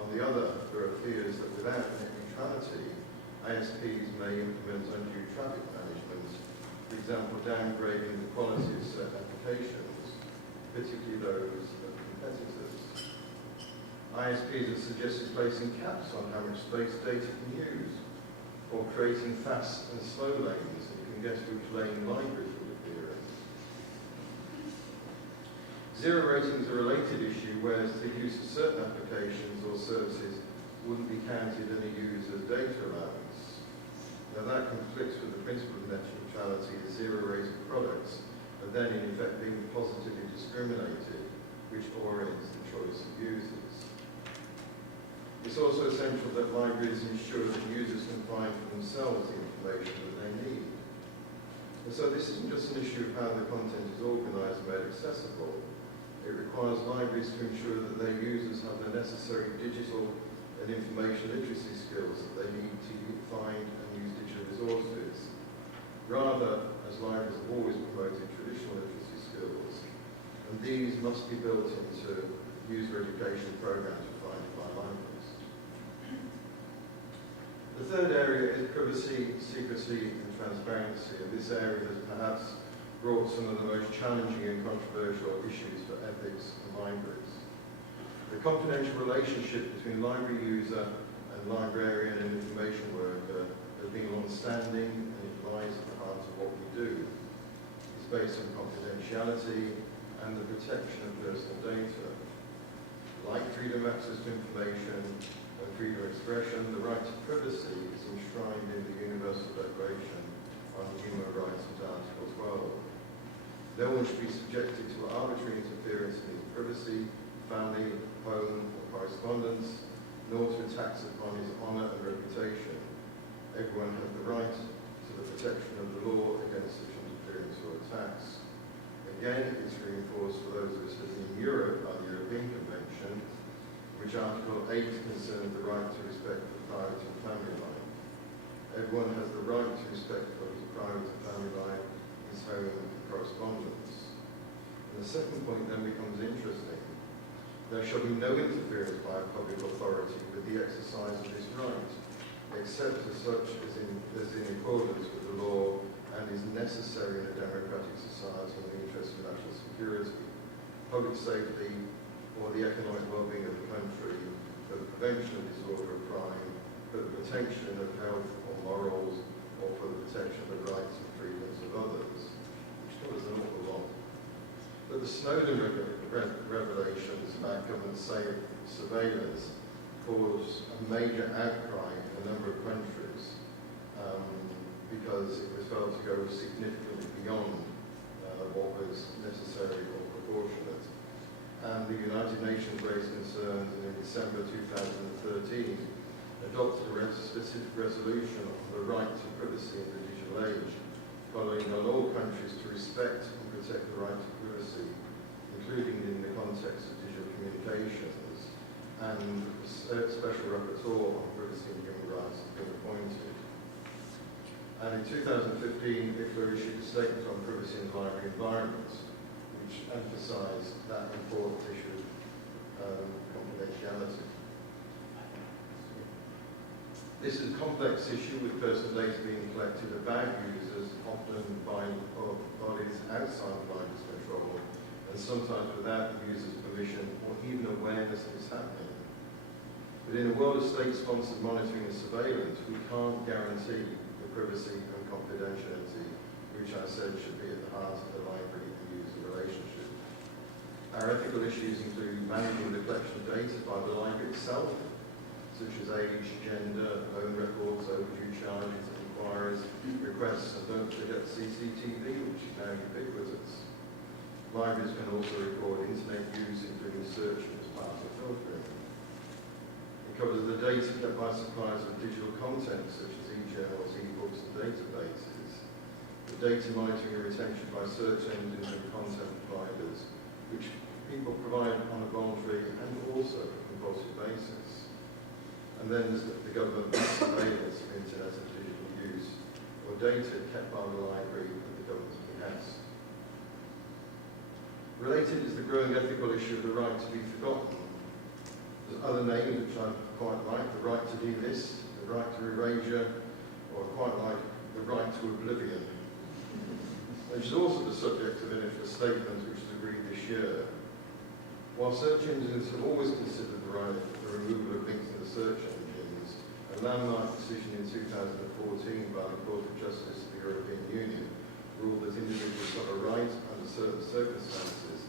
On the other, there are fears that without net neutrality, ISPs may implement undue traffic management, for example downgrading the quality of certain applications, particularly those of competitors. ISPs have suggested placing caps on how much space data can use, or creating fast and slow lanes that you can guess which lane libraries will appear in. Zero rating is a related issue, whereas the use of certain applications or services wouldn't be counted in a user's data allowance. Now that conflicts with the principle of net neutrality as zero-rated products are then in effect being positively discriminated, which orients the choice of users. It's also essential that libraries ensure that users can find for themselves the information that they need. And so this isn't just an issue of how the content is organised and made accessible. It requires libraries to ensure that their users have the necessary digital and information literacy skills that they need to find and use digital resources. Rather, as libraries have always promoted traditional literacy skills, and these must be built into user education programs provided by libraries. The third area is privacy, secrecy, and transparency, and this area has perhaps brought some of the most challenging and controversial issues for ethics and libraries. The confidential relationship between library user and librarian and information worker has been long-standing, and it lies at the heart of what we do. It's based on confidentiality and the protection of personal data. Like freedom of access to information and freedom of expression, the right to privacy is enshrined in the Universal Declaration on Human Rights and Article 12. No one should be subjected to arbitrary interference in his privacy, family, home, or correspondence, nor to attacks upon his honour and reputation. Everyone has the right to the protection of the law against such interference or attacks. Again, it's reinforced for those of us living in Europe by the European Convention, which Article 8 concerns the right to respect for private and family life. Everyone has the right to respect for his private and family life, his home and correspondence. And the second point then becomes interesting. There shall be no interference by a public authority with the exercise of this right, except as such as in accordance with the law and is necessary in a democratic society in the interest of national security, public safety, or the economic well-being of the country, for the prevention of disorder or crime, for the protection of health or morals, or for the protection of the rights and freedoms of others, which covers an awful lot. But the Snowden revelations about government surveillance caused a major outcry in a number of countries because it was felt to go significantly beyond what was necessary or proportionate. And the United Nations raised concerns, and in December 2013 adopted a specific resolution on the right to privacy in the digital age, calling on all countries to respect and protect the right to privacy, including in the context of digital communications, and a special rapporteur on privacy and human rights has been appointed. And in 2015, IFLA issued a statement on privacy in library environments, which emphasised that important issue of confidentiality. This is a complex issue with personal data being collected about users, often by bodies outside the library's control, and sometimes without the user's permission or even awareness that it's happening. But in a world of state-sponsored monitoring and surveillance, we can't guarantee the privacy and confidentiality, which I said should be at the heart of the library and user relationship. Our ethical issues include managing the collection of data by the library itself, such as age, gender, home records, overdue charges, inquiries, requests, and don't forget CCTV, which is now ubiquitous. Libraries can also record internet use, including searching as part of filtering. It covers the data kept by suppliers of digital content, such as e-journals, e-books, and databases. The data monitoring and retention by search engines and content providers, which people provide on a voluntary and also compulsory basis. And then there's the government surveillance of internet and digital use, or data kept by the library at the government's behest. Related is the growing ethical issue of the right to be forgotten. There's other names which I quite like, the right to delist, the right to erasure, or quite like the right to oblivion, which is also the subject of an IFLA statement which was agreed this year. While search engines have always considered the right for removal of links in the search engines, a landmark decision in 2014 by the Court of Justice of the European Union ruled that individuals have a right, under certain circumstances,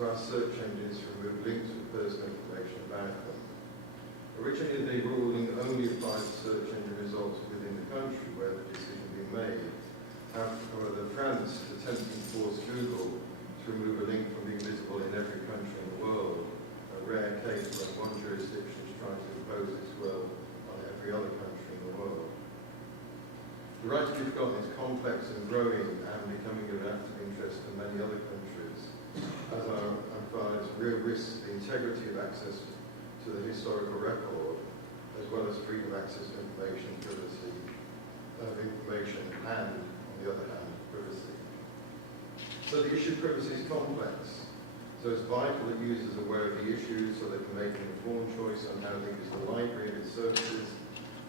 to ask search engines to remove links with personal information about them. Originally, the ruling only applied to search engine results within the country where the decision had been made. However, France is attempting to force Google to remove a link from being visible in every country in the world, a rare case where one jurisdiction is trying to impose its will on every other country in the world. The right to be forgotten is complex and growing and becoming of active interest in many other countries, as implies real risks to the integrity of access to the historical record, as well as freedom of access to information, privacy of information, and, on on the other hand, privacy. So the issue of privacy is complex. So it's vital that users are aware of the issues so they can make an informed choice on how they use the library and its services.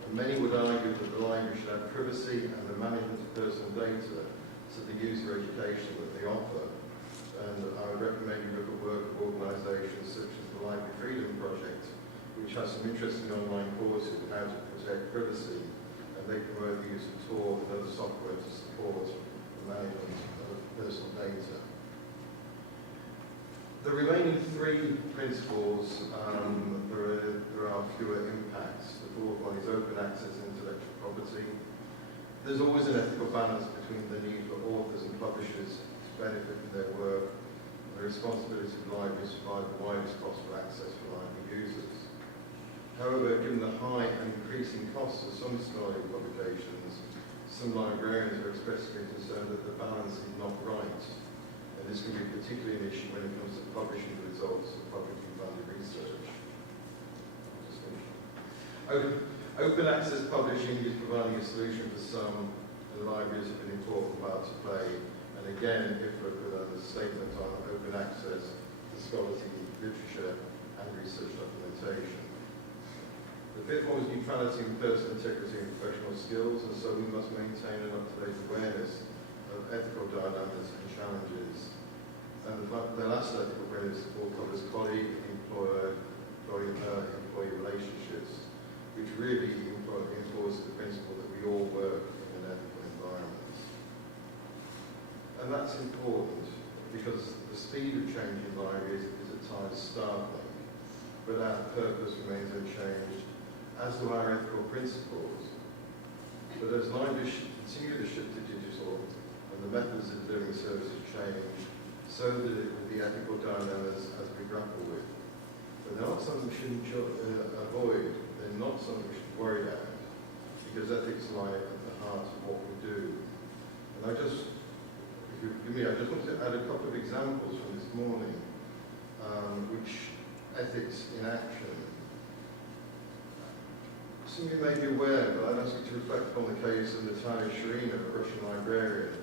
And many would argue that the library should have privacy and the management of personal data, so the user education that they offer. And I would recommend you look at work of organisations such as the Library Freedom Project, which has some interesting online courses on how to protect privacy, and they promote the use of Tor and other software to support the management of personal data. The remaining three principles, there are fewer impacts. The fourth one is open access and intellectual property. There's always an ethical balance between the need for authors and publishers to benefit from their work and the responsibility of libraries to provide the widest possible access for library users. However, given the high and increasing costs of some scholarly publications, some librarians are expressing concern that the balance is not right. And this can be particularly an issue when it comes to publishing the results of publicly funded research. Open access publishing is providing a solution for some, and libraries have an important part to play. And again, IFLA put out a statement on open access to scholarly literature and research documentation. The fifth one was neutrality and personal integrity and professional skills, and so we must maintain an up-to-date awareness of ethical dilemmas and challenges. And the last ethical principle covers colleague, employee relationships, which really enforces the principle that we all work in an ethical environment. And that's important because the speed of change in libraries is at times startling, but our purpose remains unchanged, as do our ethical principles. But as libraries continue to shift to digital and the methods of delivering services change, so that it will be ethical dilemmas as we grapple with. But they're not something we shouldn't avoid, they're not something we should worry about, because ethics lie at the heart of what we do. And I just want to add a couple of examples from this morning, which ethics in action. Some of you may be aware, but I'd ask you to reflect on the case of Natalia Shirina, a Russian librarian,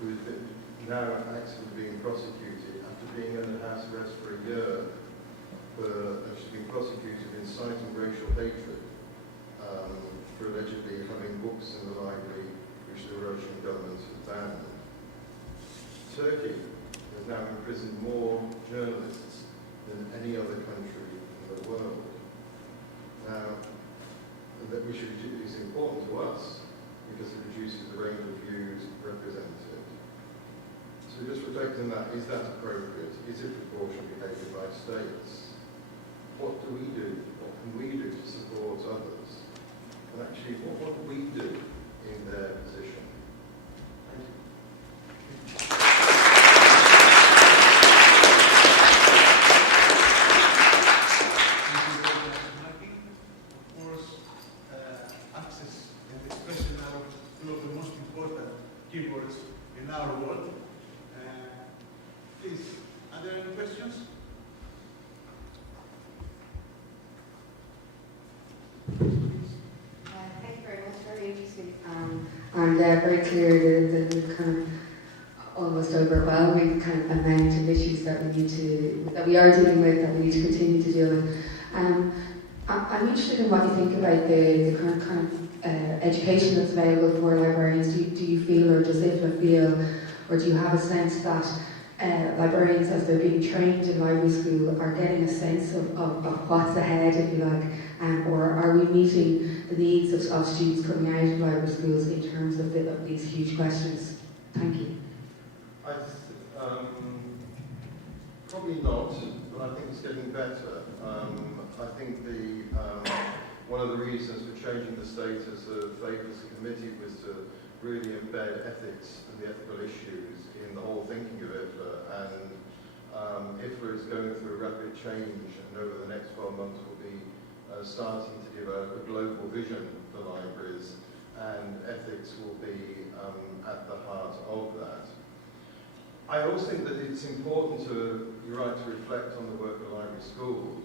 who has been now actively being prosecuted after being under house arrest for a year. She's been prosecuted for inciting racial hatred for allegedly having books in the library which the Russian government has banned. Turkey has now imprisoned more journalists than any other country in the world. Now, that we should do is important to us because it reduces the range of views represented. So just reflecting on that, is that appropriate? Is it proportional behaviour by states? What do we do? What can we do to support others? And actually, what do we do in their position? Thank you. Keywords in our world. Please, are there any questions? Thank you very much. Very interesting. And very clear the kind of almost overwhelming kind of amount of issues that we are dealing with, that we need to continue to deal with. I'm interested in what you think about the current kind of education that's available for librarians. Do you feel, or does IFLA feel, or do you have a sense that librarians, as they're being trained in library school, are getting a sense of what's ahead, if you like, or are we meeting the needs of students coming out of library schools in terms of these huge questions? Thank you. Probably not, but I think it's getting better. I think one of the reasons for changing the status of FAIFE as a committee was to really embed ethics and the ethical issues in the whole thinking of IFLA. And IFLA is going through a rapid change, and over the next 12 months we'll be starting to develop a global vision for libraries, and ethics will be at the heart of that. I also think that it's important you're right, to reflect on the work of library schools,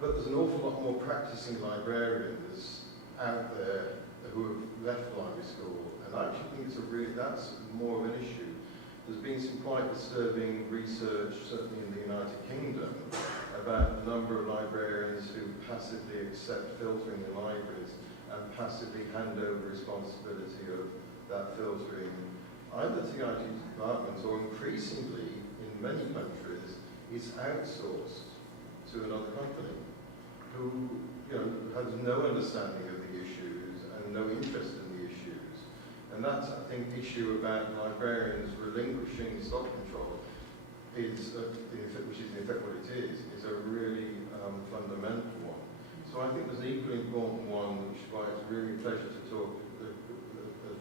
but there's an awful lot more practicing librarians out there who have left library school and And I actually think that's more of an issue. There's been some quite disturbing research, certainly in the United Kingdom, about the number of librarians who passively accept filtering in libraries and passively hand over responsibility of that filtering either to the IT departments or increasingly in many countries is outsourced to another company who has no understanding of the issues and no interest in the issues. And that's, I think, the issue about librarians relinquishing stock control is, which is in effect what it is a really fundamental one. So I think there's an equally important one, which is why it's really a pleasure to talk at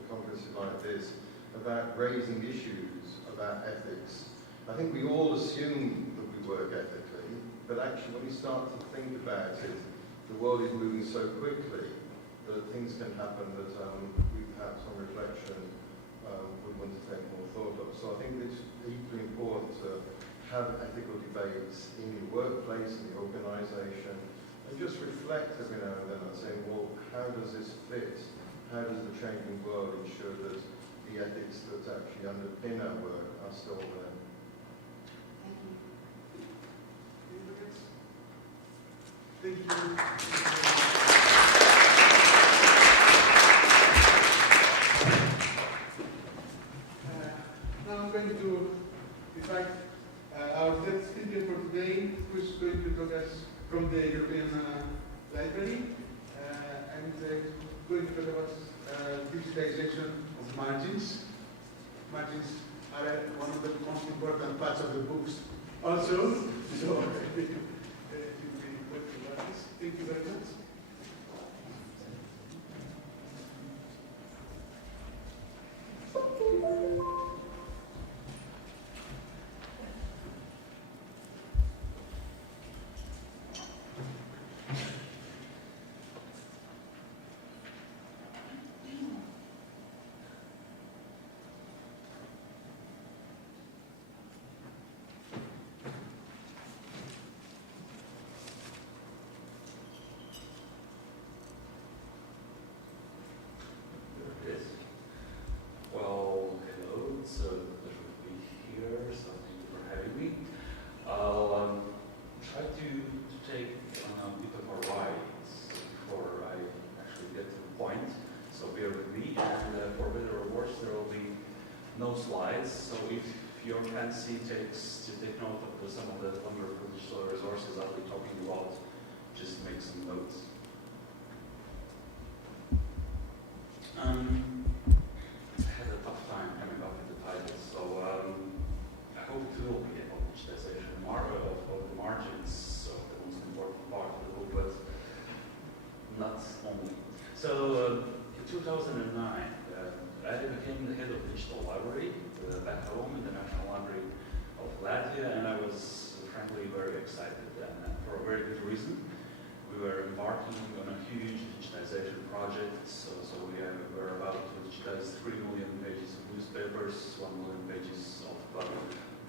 conferences like this about raising issues about ethics. I think we all assume that we work ethically, but actually when we start to think about it, the world is moving so quickly that things can happen that we perhaps on reflection would want to take more thought of. So I think it's equally important to have ethical debates in your workplace, in the organisation, and just reflect every now and then and say, well, how does this fit? How does the changing world ensure that the ethics that actually underpin our work are still there? Thank you. Now I'm going to invite our third speaker for today, who is going to talk us from the European Library, and going to talk about digitization of margins. Margins are one of the most important parts of the books also, so thank you very much. Slides, so if your fancy takes to take note of some of the wonderful digital resources I'll be talking about, just make some notes. I had a tough time coming up with the title, so I hope it will be about digitization of the margins, so the most important part of the book, but not only. So in 2009, I became the head of digital library back home in the National Library of Latvia, and I was frankly very excited, and for a very good reason. We were embarking on a huge digitization project, so we were about to digitize 3 million pages of newspapers, 1 million pages of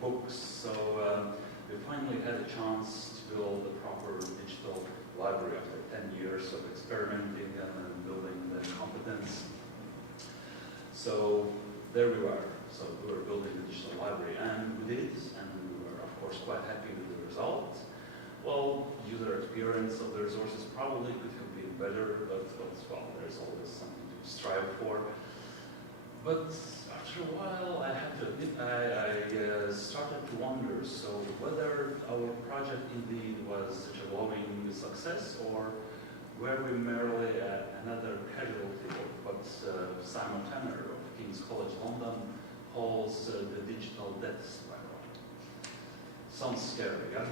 books, so we finally had a chance to build a proper digital library after 10 years of experimenting and building the competence. So there we were. So we were building a digital library, and we did, and we were, of course, quite happy with the result. Well, user experience of the resources probably could have been better, but well, there's always something to strive for. But after a while, I have to admit, I started to wonder, so whether our project indeed was such a glowing success, or were we merely another casualty of what Simon Tanner of King's College London calls the digital death spiral. Sounds scary, yeah?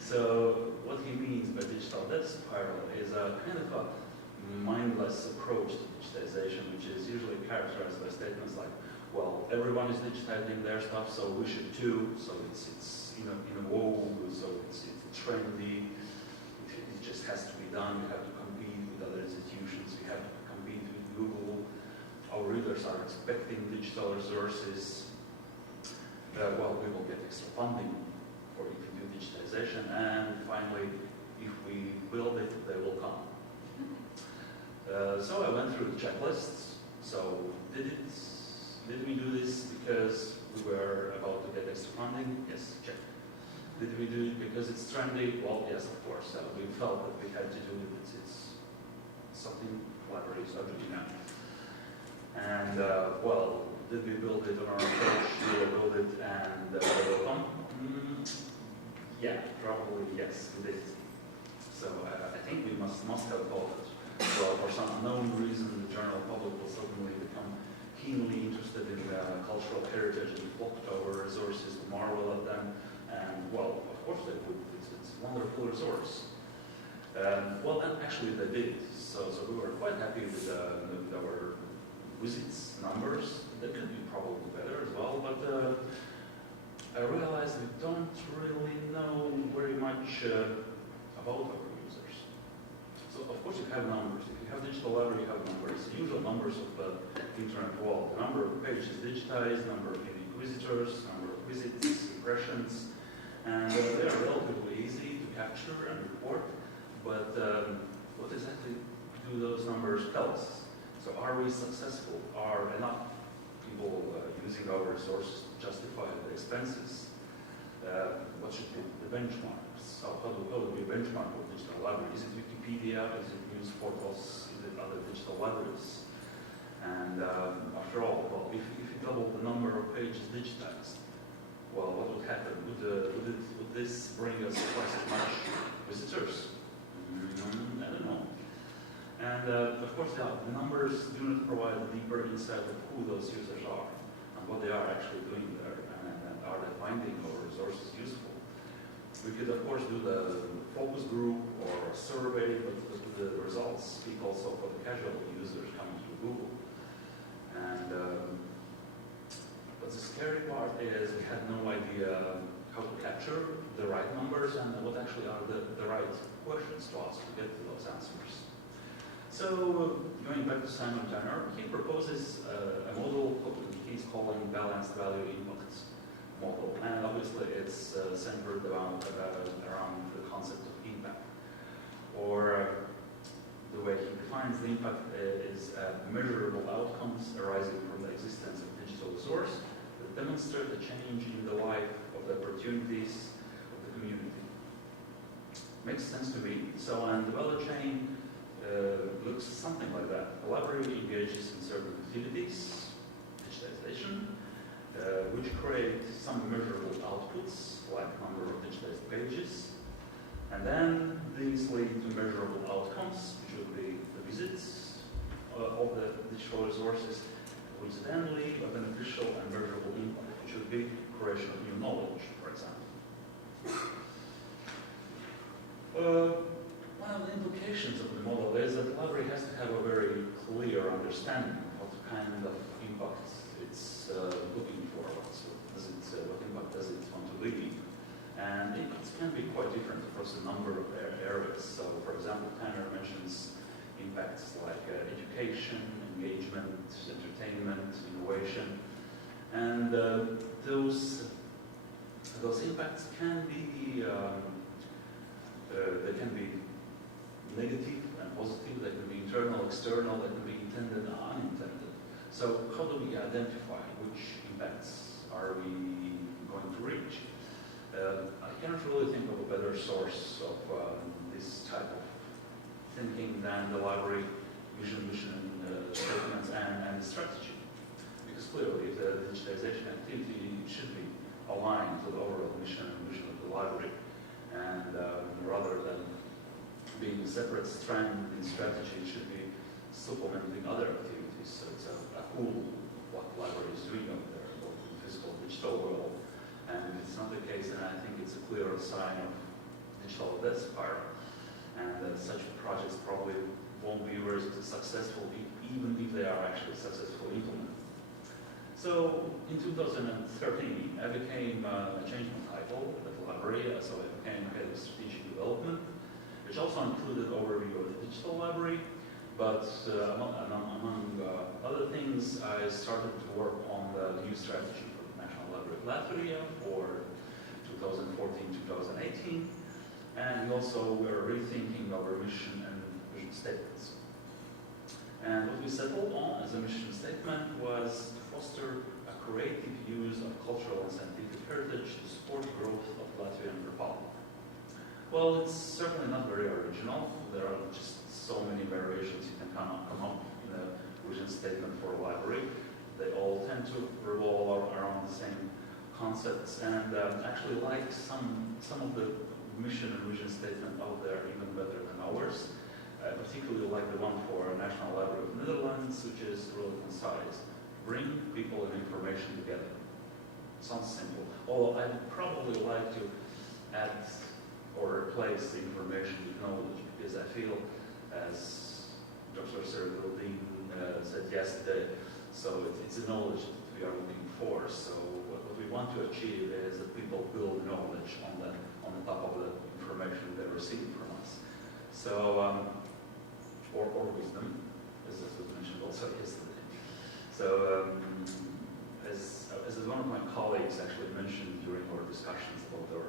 So what he means by digital death spiral is a kind of a mindless approach to digitization, which is usually characterized by statements like, well, everyone is digitizing their stuff, so we should too. So it's in a vogue, so it's trendy. It just has to be done. We have to compete with other institutions. We have to compete with Google. Our readers are expecting digital resources. Well, we will get extra funding for if we do digitization, and finally, if we build it, they will come. So I went through the checklists. So did we do this because we were about to get extra funding? Yes, check. Did we do it because it's trendy? Well, yes, of course. We felt that we had to do it. It's something collaborative, so you know. And well, did we build it on our approach? Did we build it and yeah, probably yes, we did. So I think we must have thought that, well, for some unknown reason, the general public will suddenly become keenly interested in cultural heritage and flock to our resources, to marvel at them, and well, of course they would. It's a wonderful resource. Well, and actually they did. So we were quite happy with our visits numbers. They could be probably better as well, but I realized we don't really know very much about our users. So of course you have numbers. If you have digital library, you have numbers. The usual numbers of the internet world. The number of pages digitized, number of unique visitors, number of visits, impressions, and they are relatively easy to capture and report. But what exactly do those numbers tell us? So are we successful? Are enough people using our resources to justify the expenses? What should be the benchmarks? So how do we benchmark with digital library? Is it Wikipedia? Is it news portals? Is it other digital libraries? And after all, well, if you double the number of pages digitized, well, what would happen? Would this bring us twice as much visitors? I don't know. And of course, the numbers do not provide a deeper insight of who those users are and what they are actually doing there, and are they finding our resources useful. We could, of course, do the focus group or a survey, but the results speak also for the casual users coming through Google. And but the scary part is we had no idea how to capture the right numbers and what actually are the right questions to ask to get to those answers. So going back to Simon Tanner, he proposes a model he's calling balanced value impact model, and obviously it's centered around the concept of impact. Or the way he defines the impact is measurable outcomes arising from the existence of digital resource that demonstrate a change in the life of the opportunities of the community. Makes sense to me. So, and the value chain looks something like that. The library engages in certain activities, digitization, which create some measurable outputs, like number of digitized pages, and then these lead to measurable outcomes, which would be the visits of the digital resources, which then lead to a beneficial and measurable impact, which would be creation of new knowledge, for example. One of the implications of the model is that the library has to have a very clear understanding of what kind of impact it's looking for. What impact does it want to leave? And impacts can be quite different across a number of areas. So, for example, Tanner mentions impacts like education, engagement, entertainment, innovation, and those impacts can be they can be negative and positive. They can be internal, external. They can be intended and unintended. So, how do we identify which impacts are we going to reach? I cannot really think of a better source of this type of thinking than the library vision, statements, and strategy. Because clearly, the digitization activity should be aligned to the overall mission and vision of the library, and rather than being a separate strand in strategy, it should be supplementing other activities. So it's a whole what the library is doing out there, both in the physical and digital world. And if it's not the case, then I think it's a clear sign of digital death spiral. And such projects probably won't be very successful, even if they are actually successfully implemented. So in 2013, I became changed my title at the library, so I became head of strategic development, which also included overview of the digital library. But among other things, I started to work on the new strategy for the National Library of Latvia for 2014-2018. And we also were rethinking our mission and vision statements. And what we settled on as a mission statement was to foster a creative use of cultural and scientific heritage to support growth of the Latvian Republic. Well, it's certainly not very original. There are just so many variations you can come up in a vision statement for a library. They all tend to revolve around the same concepts, and actually like some of the mission and vision statement out there even better than ours. I particularly like the one for National Library of the Netherlands, which is really concise. Bring people and information together. Sounds simple. Although I'd probably like to add or replace the information with knowledge, because I feel, as Dr. Uldis said yesterday, so it's a knowledge that we are looking for. So what we want to achieve is that people build knowledge on the top of the information they receive from us. So, or wisdom, as was mentioned also yesterday. So, as one of my colleagues actually mentioned during our discussions about our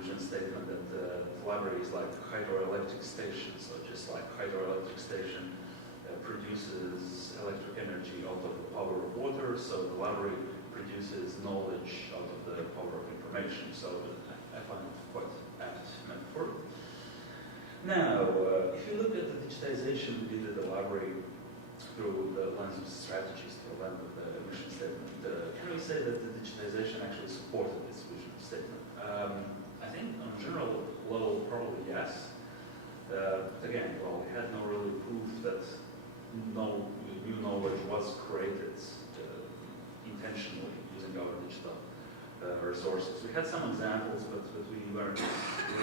vision statement, that the library is like a hydroelectric station. So just like hydroelectric station produces electric energy out of the power of water, so the library produces knowledge out of the power of information. So I find it quite apt metaphor. Now, if you look at the digitization we did at the library through the lens of strategies, through the lens of the mission statement, can we say that the digitization actually supported this vision statement? I think on a general level, probably yes. Again, well, we had no really proof that no new knowledge was created intentionally using our digital resources. We had some examples, but we weren't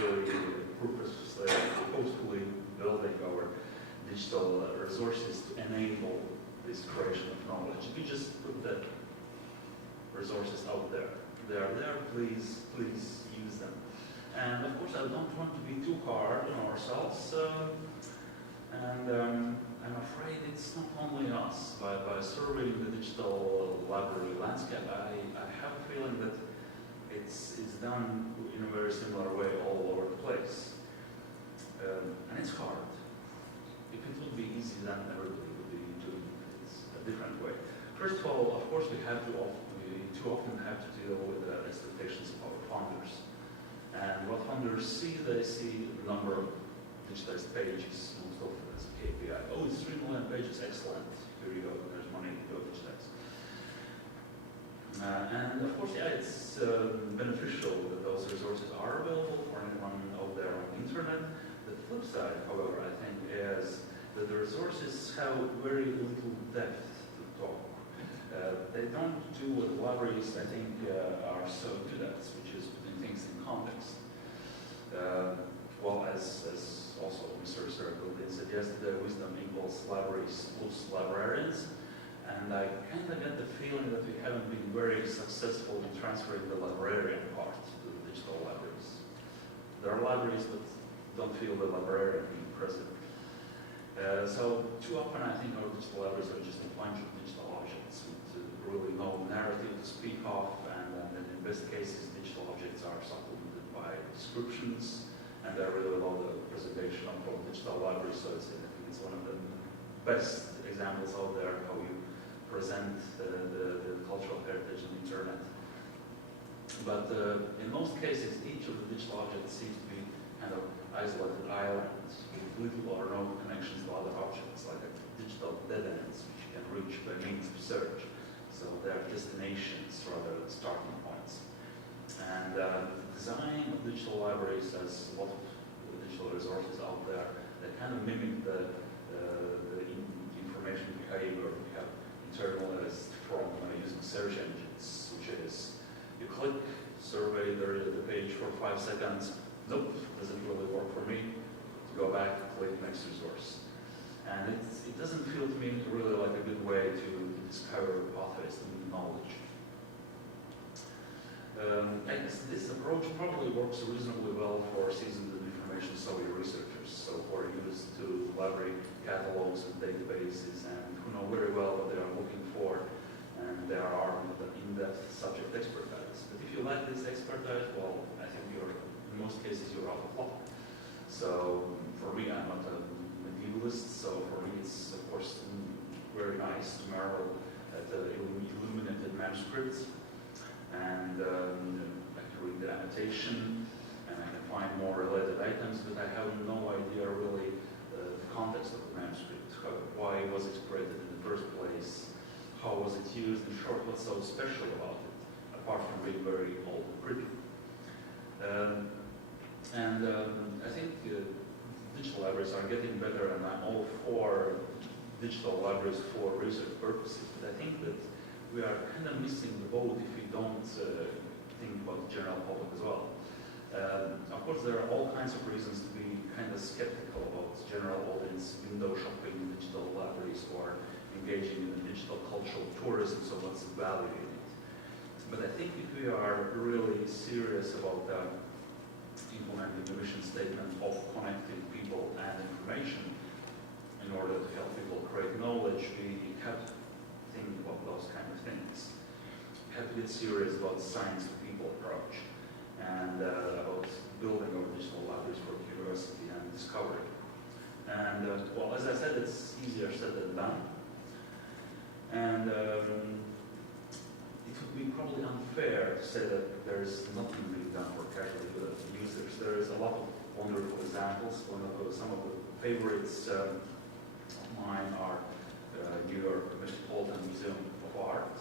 really purposefully building our digital resources to enable this creation of knowledge. We just put the resources out there. They are there, please use them. And of course, I don't want to be too hard on ourselves. I'm afraid it's not only us. By surveying the digital library landscape, I have a feeling that it's done in a very similar way all over the place. And it's hard. If it would be easy, then everybody would be doing it a different way. First of all, of course, we too often have to deal with the expectations of our funders. And what funders see, they see the number of digitized pages most often as a KPI. Oh, it's 3 million pages, excellent. Here you go, there's money to go digitize. And of course, yeah, it's beneficial that those resources are available for anyone out there on the internet. The flip side, however, I think, is that the resources have very little depth to talk. They don't do what libraries, I think, are so good at, which is putting things in context. Well, as also Mr. Uldis said yesterday, wisdom equals libraries plus librarians. And I kind of get the feeling that we haven't been very successful in transferring the librarian part to the digital libraries. There are libraries that don't feel the librarian being present. So too often I think our digital libraries are just a bunch of digital objects with really no narrative to speak of, and in best cases digital objects are supplemented by descriptions, and they're really low the presentation of digital libraries, so I think it's one of the best examples out there how you present the cultural heritage on the internet. But in most cases, each of the digital objects seems to be kind of isolated islands with little or no connections to other objects, like digital dead ends, which you can reach by means of search. So they are destinations rather than starting points. And the design of digital libraries, as a lot of digital resources out there, they kind of mimic the information behavior we have internalized from using search engines, which is you click, survey the page for 5 seconds, nope, doesn't really work for me, go back, click next resource. And it doesn't feel to me really like a good way to discover pathways to new knowledge. I guess this approach probably works reasonably well for seasoned information study researchers, so who are used to library catalogs and databases and who know very well what they are looking for, and they are armed with an in-depth subject expertise. But if you lack this expertise, well, I think in most cases you're out of luck. So for me, I'm not a medievalist, so for me it's of course very nice to marvel at the illuminated manuscripts, and I can read the annotation, and I can find more related items, but I have no idea really the context of the manuscript. Why was it created in the first place? How was it used? In short, what's so special about it, apart from being very old and pretty? I think digital libraries are getting better, and I'm all for digital libraries for research purposes, but I think that we are kind of missing the boat if we don't think about the general public as well. Of course, there are all kinds of reasons to be kind of skeptical about general audience window shopping in digital libraries or engaging in the digital cultural tourism, so what's the value in it? But I think if we are really serious about implementing the mission statement of connecting people and information in order to help people create knowledge, we have to think about those kind of things. We have to get serious about science-to-people approach and about building our digital libraries for curiosity and discovery. And well, as I said, it's easier said than done. And it would be probably unfair to say that there's nothing being done for casual users. There is a lot of wonderful examples. Some of the favorites of mine are New York Metropolitan Museum of Art,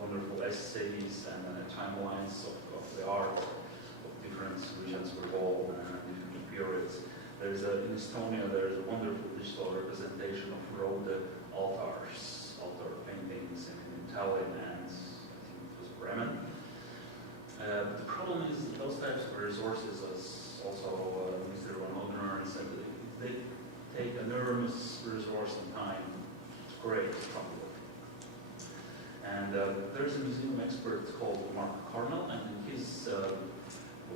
wonderful essays and timelines of the art of different regions of the world and different periods. There's in Estonia, there's a wonderful digital representation of Rode altars, altar paintings in Tallinn and I think it was Bremen. But the problem is that those types of resources, as also Mr. Oudenaren said, they take enormous resource and time to create probably. And there's a museum expert called Martyn, and in his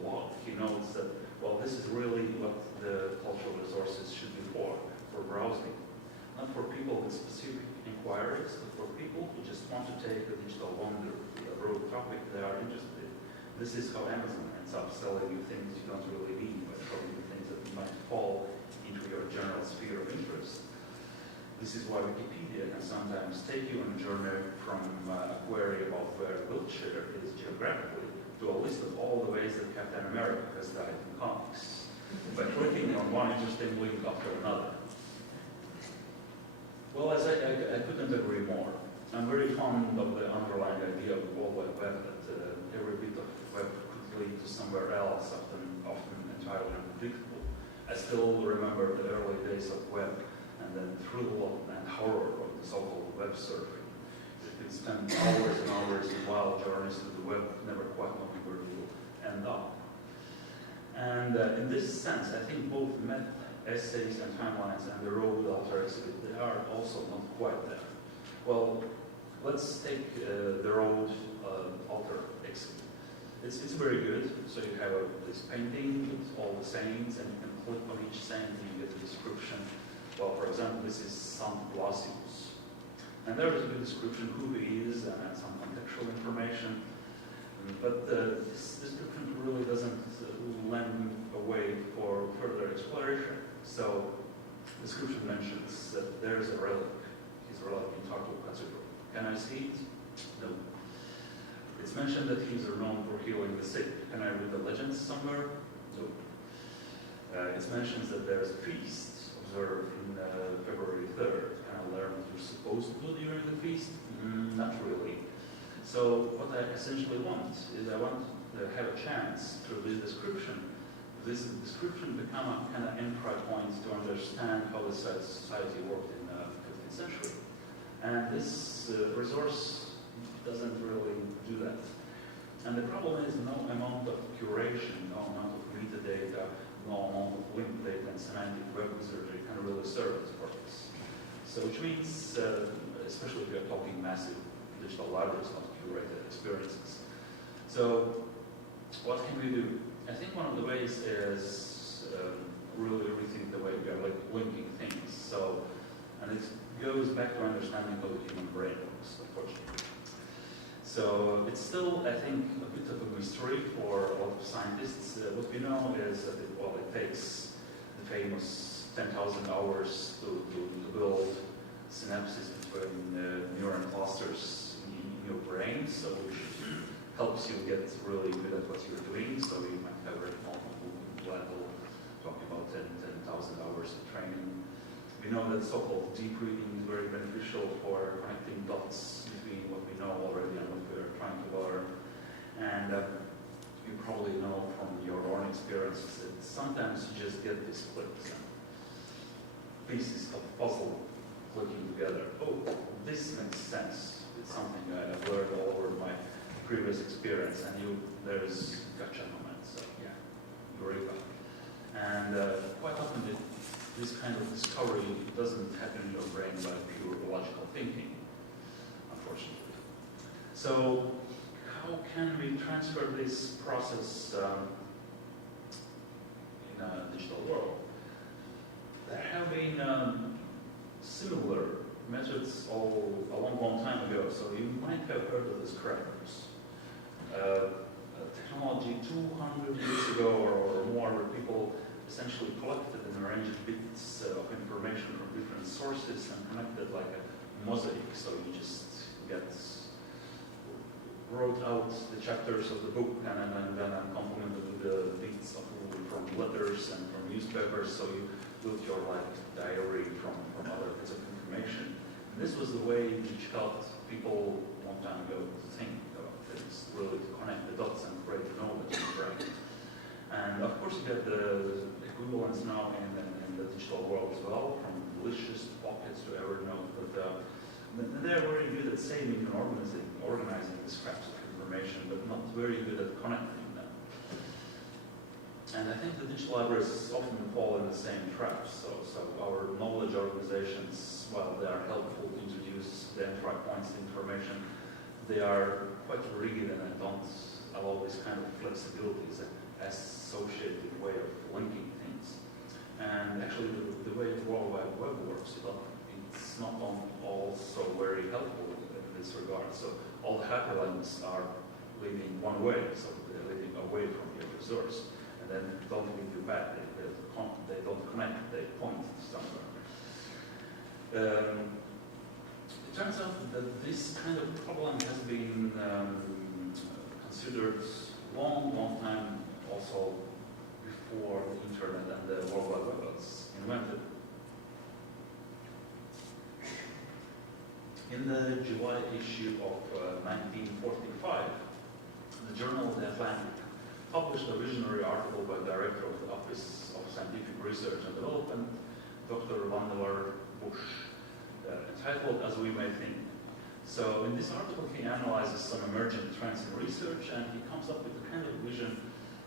blog he notes that, well, this is really what the cultural resources should be for browsing. Not for people with specific inquiries, but for people who just want to take a digital wonder to a broad topic they are interested in. This is how Amazon ends up selling you things you don't really need by showing you things that might fall into your general sphere of interest. This is why Wikipedia can sometimes take you on a journey from a query about where Wiltshire is geographically to a list of all the ways that Captain America has died in comics by clicking on one interesting link after another. Well, as I couldn't agree more. I'm very fond of the underlying idea of the World Wide Web that every bit of web could lead to somewhere else, often entirely unpredictable. I still remember the early days of web and then thrill and horror of the so-called web surfing. You could spend hours and hours in wild journeys to the web, never quite knowing where you will end up. And in this sense, I think both essays and timelines and the Rode altar exhibit, they are also not quite there. Well, let's take the Rode altar exhibit. It's very good. So you have this painting with all the saints, and you can click on each saint and you get a description. Well, for example, this is Saint Blasius. And there is a good description who he is and some contextual information. But this description really doesn't lend a way for further exploration. So the description mentions that there is a relic. His relic in Tartu Cathedral. Can I see it? No. It's mentioned that he's renowned for healing the sick. Can I read the legends somewhere? No. It mentions that there's a feast observed in February 3rd. Can I learn what you're supposed to do during the feast? Not really. So what I essentially want is I want to have a chance through this description become a kind of entry point to understand how the society worked in the 15th century. And this resource doesn't really do that. And the problem is no amount of curation, no amount of metadata, no amount of linked data and semantic web wizardry can really serve this purpose. So which means, especially if you're talking massive digital libraries, not curated experiences. So what can we do? I think one of the ways is really rethink the way we are linking things. So, and it goes back to understanding how the human brain works, unfortunately. So it's still, I think, a bit of a mystery for a lot of scientists. What we know is that it takes the famous 10,000 hours to build synapses between neuron clusters in your brain, so which helps you get really good at what you're doing. So you might have read multiple level talking about 10,000 hours of training. We know that so-called deep reading is very beneficial for connecting dots between what we know already and what we're trying to learn. And you probably know from your own experiences that sometimes you just get these clicks and pieces of puzzle clicking together. Oh, this makes sense. It's something I've learned all over my previous experience, and there's gotcha moments. So yeah, eureka. And quite often this kind of discovery doesn't happen in your brain by pure logical thinking, unfortunately. So how can we transfer this process in a digital world? There have been similar methods a long time ago, so you might have heard of the scrappers. Technology 200 years ago or more, where people essentially collected and arranged bits of information from different sources and connected like a mosaic. So you just wrote out the chapters of the book and then complemented with the bits from letters and from newspapers. So you built your diary from other bits of information. And this was the way which helped people a long time ago to think about things, really to connect the dots and create knowledge in the brain. And of course you get the equivalents now in the digital world as well, from malicious pockets to Evernote, but they're very good at saving and organizing the scraps of information, but not very good at connecting them. And I think the digital libraries often fall in the same trap. So our knowledge organizations, while they are helpful to introduce the entry points to information, they are quite rigid and don't allow this kind of flexibility as an associated way of linking things. And actually, the way the World Wide Web works, it's not also very helpful in this regard. So all the hyperlinks are leading one way, so they're leading away from your resource, and then don't lead you back. They don't connect. They point somewhere. It turns out that this kind of problem has been considered long time also before the internet and the World Wide Web was invented. In the July issue of 1945, the journal The Atlantic published a visionary article by the director of the Office of Scientific Research and Development, Dr. Vannevar Bush, entitled As We May Think. So in this article, he analyzes some emerging trends in research, and he comes up with a kind of vision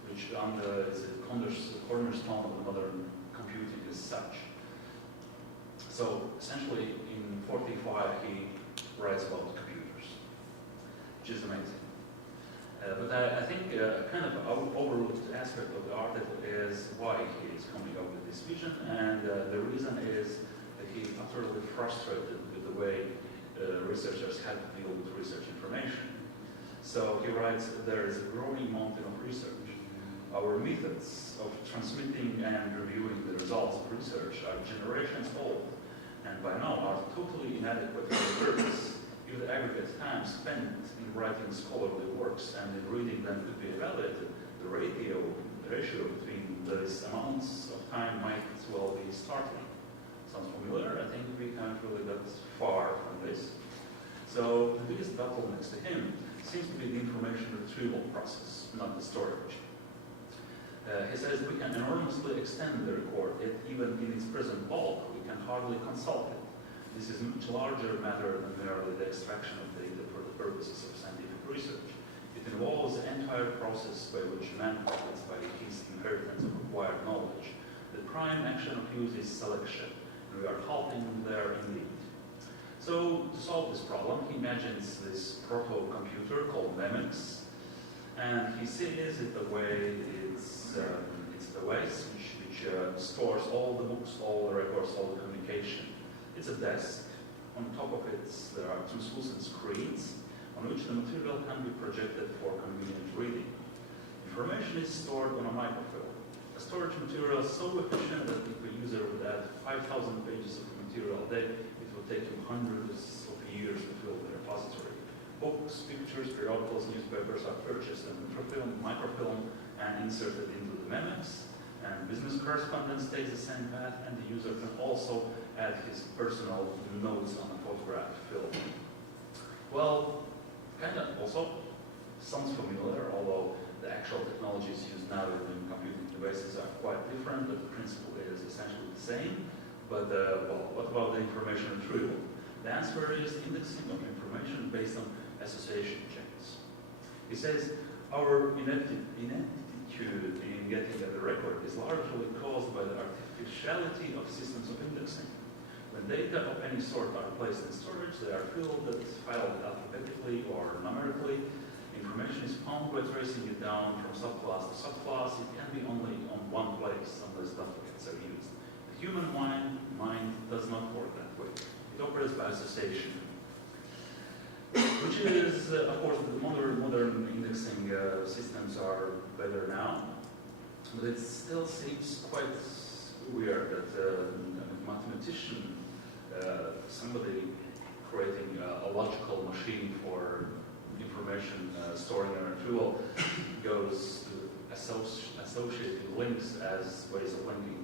which is the cornerstone of modern computing as such. So essentially, in 45, he writes about computers, which is amazing. But I think kind of overlooked aspect of the article is why he is coming up with this vision, and the reason is that he is utterly frustrated with the way researchers have to deal with research information. So he writes, there is a growing mountain of research. Our methods of transmitting and reviewing the results of research are generations old, and by now are totally inadequate for the purpose. If the aggregate time spent in writing scholarly works and in reading them could be evaluated, the ratio between these amounts of time might well be startling. Sounds familiar? I think we haven't really got far from this. So the biggest bottlenecks to him seems to be the information retrieval process, not the storage. He says we can enormously extend the record, yet even in its present bulk, we can hardly consult it. This is a much larger matter than merely the extraction of data for the purposes of scientific research. It involves the entire process by which man profits by his inheritance of acquired knowledge. The prime action of use is selection, and we are halting there indeed. So to solve this problem, he imagines this proto-computer called MEMX, and he sees it the way it's the device which stores all the books, all the records, all the communication. It's a desk. On top of it, there are two translucent screens on which the material can be projected for convenient reading. Information is stored on a microfilm. A storage material is so efficient that if a user would add 5,000 pages of material a day, it would take you hundreds of years to fill the repository. Books, pictures, periodicals, newspapers are purchased in microfilm, and inserted into the memex. And business correspondence takes the same path, and the user can also add his personal notes on a photograph film. Well, kind of also sounds familiar, although the actual technologies used now in computing devices are quite different, but the principle is essentially the same. But, well, what about the information retrieval? The answer is indexing of information based on association chains. He says, our ineptitude in getting at the record is largely caused by the artificiality of systems of indexing. When data of any sort are placed in storage, they are filed alphabetically or numerically. Information is found by tracing it down from subclass to subclass. It can be only on one place unless duplicates are used. The human mind does not work that way. It operates by association, which is, of course, the modern indexing systems are better now, but it still seems quite weird that a mathematician, somebody creating a logical machine for information storing and retrieval, goes to associating links as ways of linking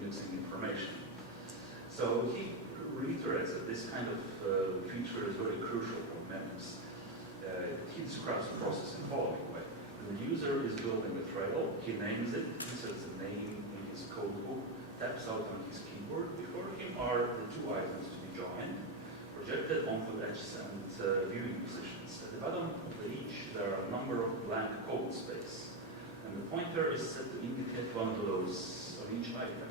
indexing information. So he reiterates that this kind of feature is very crucial for memes. He describes the process in the following way. When the user is building a trail, he names it, inserts a name in his code book, taps out on his keyboard. Before him are the two items to be joined, projected onto the edges and viewing positions. At the bottom of each, there are a number of blank code space, and the pointer is set to indicate one of those of each item.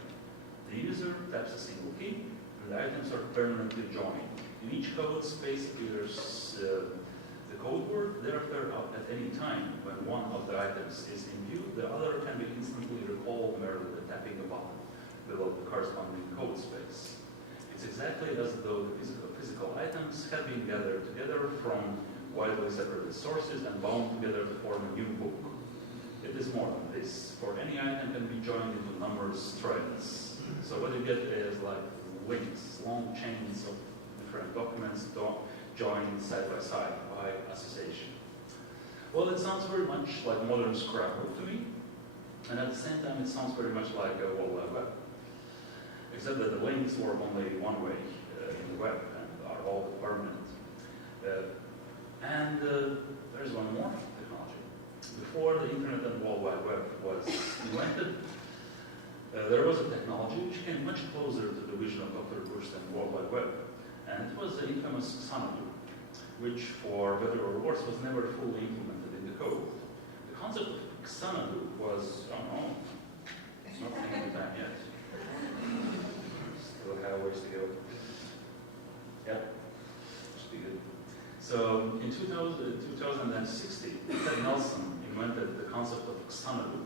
The user taps a single key, and the items are permanently joined. In each code space appears the code word. Thereafter, at any time when one of the items is in view, the other can be instantly recalled merely by tapping a button below the corresponding code space. It's exactly as though the physical items have been gathered together from widely separated sources and bound together to form a new book. It is more than this, for any item can be joined into numerous threads. So what you get is like links, long chains of different documents joined side by side by association. Well, it sounds very much like modern scrapbook to me, and at the same time it sounds very much like a World Wide Web, except that the links work only one way in the web and are all permanent. There's one more technology. Before the Internet and World Wide Web was invented, there was a technology which came much closer to the vision of Dr. Bush than World Wide Web, and it was the infamous Xanadu, which, for better or worse, was never fully implemented in the code. The concept of Xanadu was, oh no, it's not taking time yet. Still have ways to go. Yep, should be good. So in 2060, Ted Nelson invented the concept of Xanadu,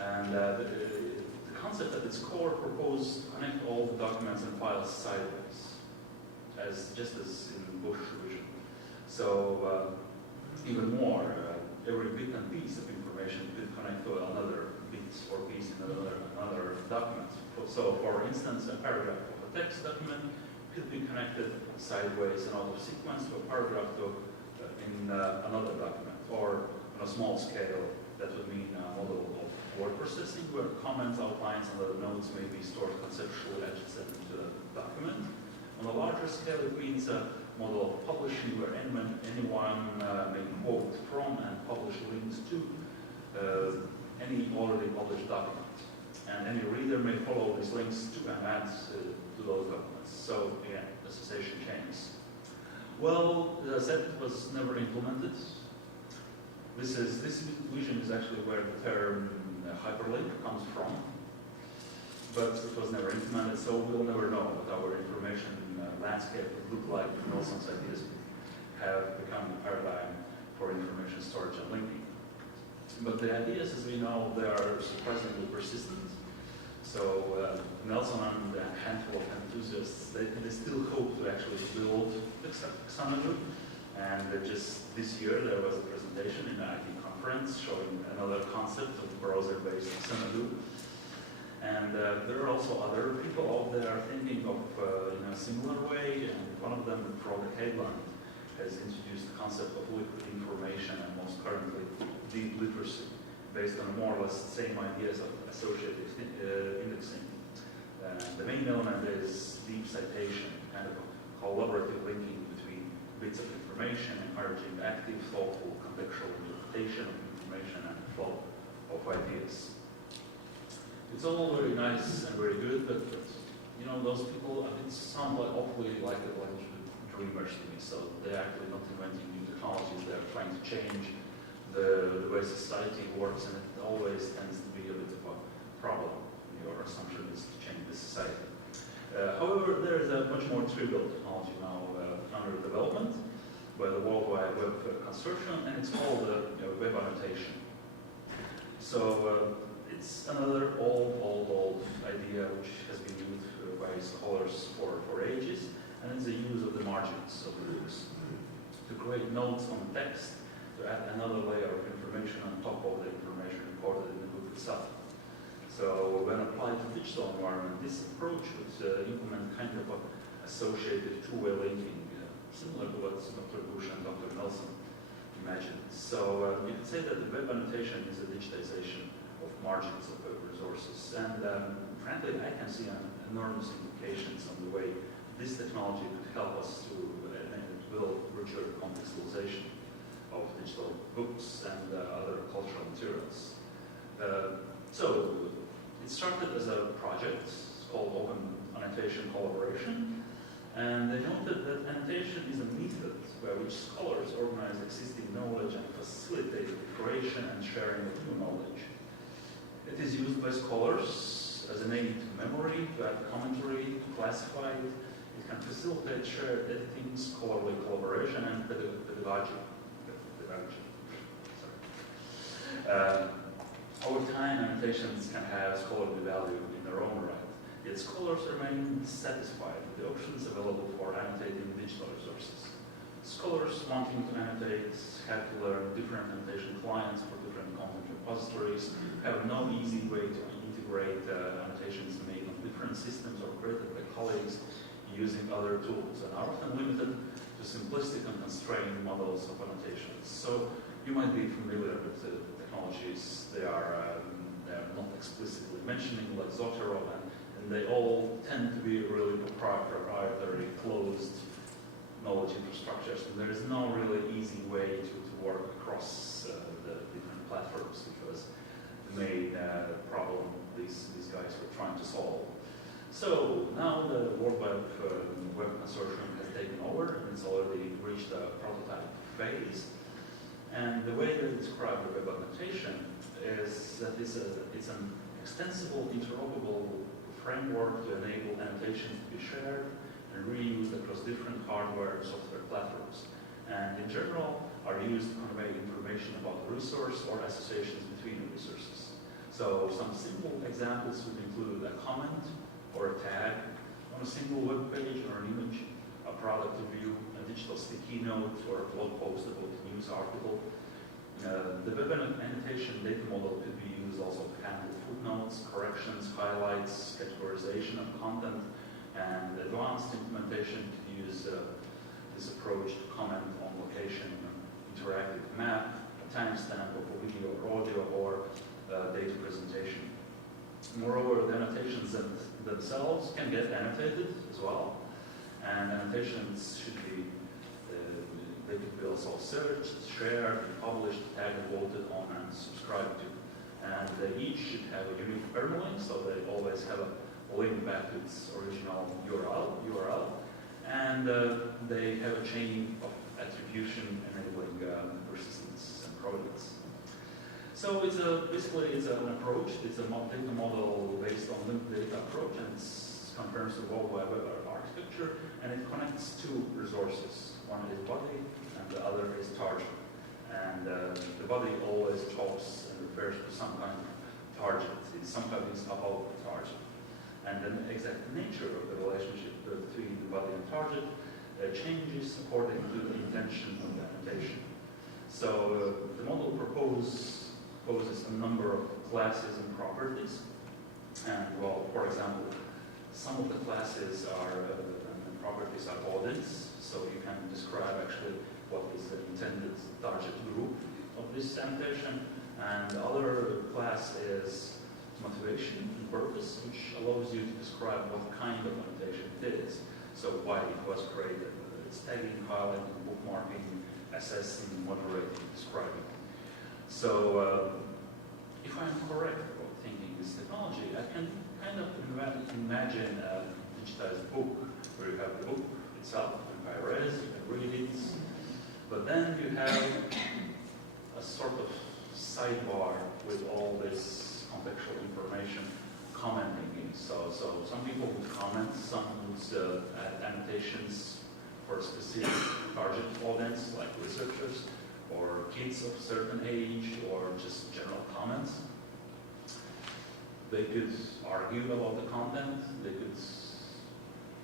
and the concept at its core proposed to connect all the documents and files sideways, just as in Bush vision. So even more, every bit and piece of information could connect to another bit or piece in another document. So for instance, a paragraph of a text document could be connected sideways and out of sequence to a paragraph in another document, or on a small scale, that would mean a model of word processing where comments, outlines, and other notes may be stored conceptually adjacent to the document. On a larger scale, it means a model of publishing where anyone may quote from and publish links to any already published document. And any reader may follow these links to and add to those documents. So again, association chains. Well, as I said, it was never implemented. This vision is actually where the term hyperlink comes from, but it was never implemented, so we'll never know what our information landscape would look like if Nelson's ideas have become the paradigm for information storage and linking. But the ideas, as we know, they are surprisingly persistent. So Nelson and a handful of enthusiasts, they still hope to actually build Xanadu. And just this year there was a presentation in an IT conference showing another concept of browser-based Xanadu. And there are also other people out there thinking of in a similar way, and one of them, Frode Hageland, has introduced the concept of liquid information and most currently deep literacy, based on more or less the same ideas of associative indexing. The main element is deep citation, kind of a collaborative linking between bits of information, encouraging active, thoughtful, contextual interpretation of information and flow of ideas. It's all very nice and very good, but you know, those people, it sound like awfully like dreamers to me. So they're actually not inventing new technologies, they're trying to change the way society works, and it always tends to be a bit of a problem. Your assumption is to change the society. However, there is a much more trivial technology now under development by the World Wide Web Consortium, and it's called web annotation. So it's another old idea which has been used by scholars for ages, and it's the use of the margins of the books to create notes on text, to add another layer of information on top of the information recorded in the book itself. So when applied to digital environment, this approach would implement kind of an associated two-way linking, similar to what Dr. Bush and Dr. Nelson imagined. So you could say that the web annotation is a digitization of margins of web resources. And frankly, I can see enormous implications on the way this technology could help us to build richer contextualization of digital books and other cultural materials. So it started as a project called Open Annotation Collaboration, and they noted that annotation is a method by which scholars organize existing knowledge and facilitate the creation and sharing of new knowledge. It is used by scholars as an aid to memory, to add commentary, to classify it. It can facilitate shared editing, scholarly collaboration, and pedagogy. Over time, annotations can have scholarly value in their own right, yet scholars remain dissatisfied with the options available for annotating digital resources. Scholars wanting to annotate have to learn different annotation clients for different content repositories, have no easy way to integrate annotations made on different systems or created by colleagues using other tools, and are often limited to simplistic and constrained models of annotations. So you might be familiar with the technologies they are not explicitly mentioning, like Zotero, and they all tend to be really proprietary, closed knowledge infrastructures, and there is no really easy way to work across the different platforms, which was the main problem these guys were trying to solve. So now the World Web Consortium has taken over, and it's already reached a prototype phase. And the way they describe the web annotation is that it's an extensible, interoperable framework to enable annotations to be shared and reused across different hardware and software platforms, and in general are used to convey information about the resource or associations between the resources. So some simple examples would include a comment or a tag on a single web page or an image, a product review, a digital sticky note, or a blog post about a news article. The web annotation data model could be used also to handle footnotes, corrections, highlights, categorization of content, and advanced implementation could use this approach to comment on location, interactive map, a timestamp of a video or audio, or data presentation. Moreover, the annotations themselves can get annotated as well, and annotations should be, they could be also searched, shared, published, tagged, voted on, and subscribed to. And they each should have a unique permalink, so they always have a link back to its original URL, and they have a chain of attribution enabling persistence and provenance. So basically it's an approach, it's a data model based on linked data approach, and it confirms the World Wide Web architecture, and it connects two resources. One is body, and the other is target. And the body always talks and refers to some kind of target. It's sometimes about the target. And the exact nature of the relationship between the body and target changes according to the intention of the annotation. So the model proposes a number of classes and properties And well, for example, some of the classes are and properties are Uldis, so you can describe actually what is the intended target group of this annotation. And the other class is motivation and purpose, which allows you to describe what kind of annotation it is. So why it was created, whether it's tagging, highlighting, bookmarking, assessing, moderating, describing. So if I'm correct about thinking this technology, I can kind of imagine a digitized book where you have the book itself, you can read it, you can read it, but then you have a sort of sidebar with all this contextual information commenting in. So some people would comment, some would add annotations for a specific target audience, like researchers, or kids of a certain age, or just general comments. They could argue about the content, they could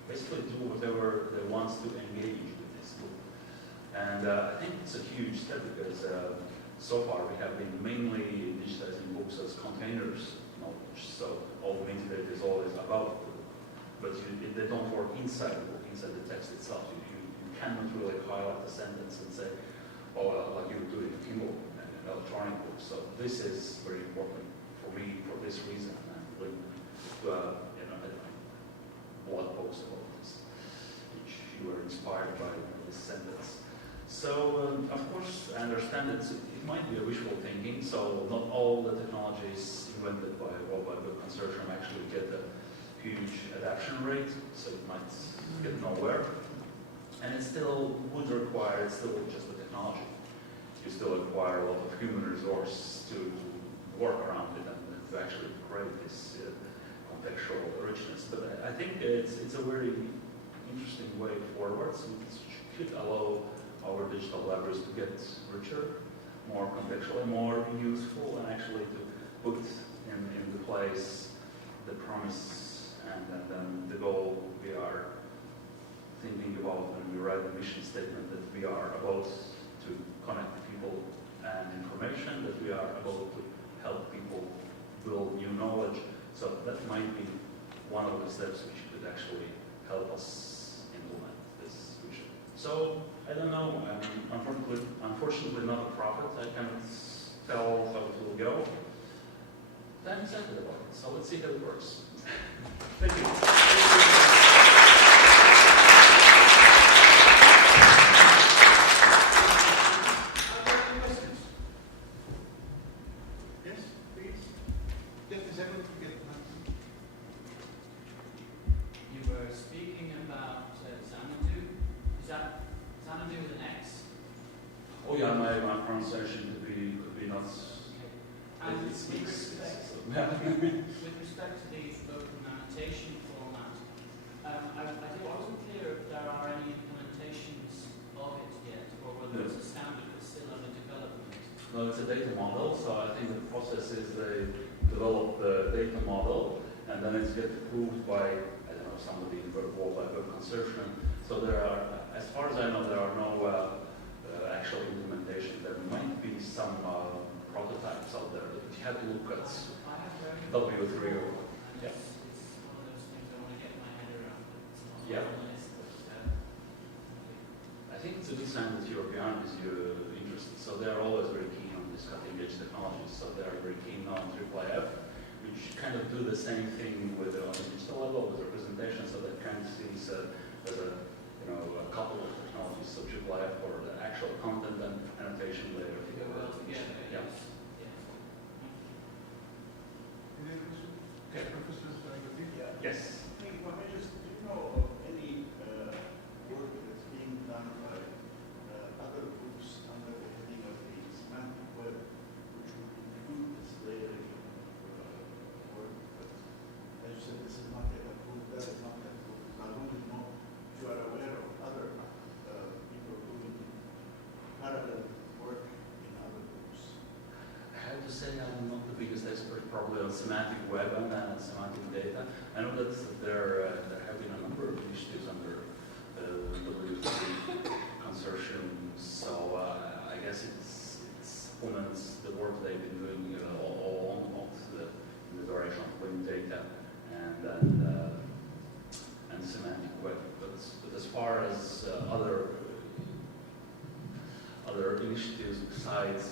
basically do whatever they want to engage with this book. And I think it's a huge step because so far we have been mainly digitizing books as containers knowledge. So all the internet is always about the book. But they don't work inside the book, inside the text itself. You cannot really highlight the sentence and say, oh, like you do in a Kindle, an electronic book. So this is very important for me for this reason. I'm going to blog post about this, which you were inspired by this sentence. So, of course, I understand it might be a wishful thinking, so not all the technologies invented by World Wide Web Consortium actually get a huge adoption rate, so it might get nowhere. And it still would require, it's still just a technology. You still require a lot of human resource to work around it and to actually create this contextual richness. But I think it's a very interesting way forward, so it should allow our digital libraries to get richer, more contextual, more useful, and actually to put in the place the promise and then the goal we are thinking about when we write the mission statement, that we are about to connect people and information, that we are about to help people build new knowledge. So that might be one of the steps which could actually help us implement this vision. So I don't know, I'm unfortunately not a prophet. I cannot tell how it will go. But I'm excited about it, so let's see how it works. Thank you. Oh yeah, my pronunciation could be not. And it speaks. with respect to the open annotation format, I wasn't clear if there are any implementations of it yet, or whether it's a standard that's still under development. No, it's a data model, so I think the process is they develop the data model, and then it's get approved by, I don't know, somebody in the World Wide Web Consortium. So there are, as far as I know, there are no actual implementation. There might be some prototypes out there, but you have to look at W3 or yeah. It's one of those things I want to get my head around. Yeah. I think it's a good sign that Europeans are interested. So they are always very keen on this cutting-edge technologies. So they are very keen on IFLA, which kind of do the same thing with on the digital level with representation. So they kind of see as a couple of technologies, so IFLA for the actual content and annotation layer. Yeah. Okay, Professor Yes. Hey, do you know of any work that's being done by other groups under the heading of the semantic web, which would include this layering of work? But as you said, this is not yet approved, that is not yet approved. I want to know if you are aware of other people doing parallel work in other groups. I have to say I'm not the biggest expert probably on semantic web and semantic data. I know that there have been a number of initiatives under the W3 consortium, so I guess it supplements the work they've been doing all along in the direction of bringing data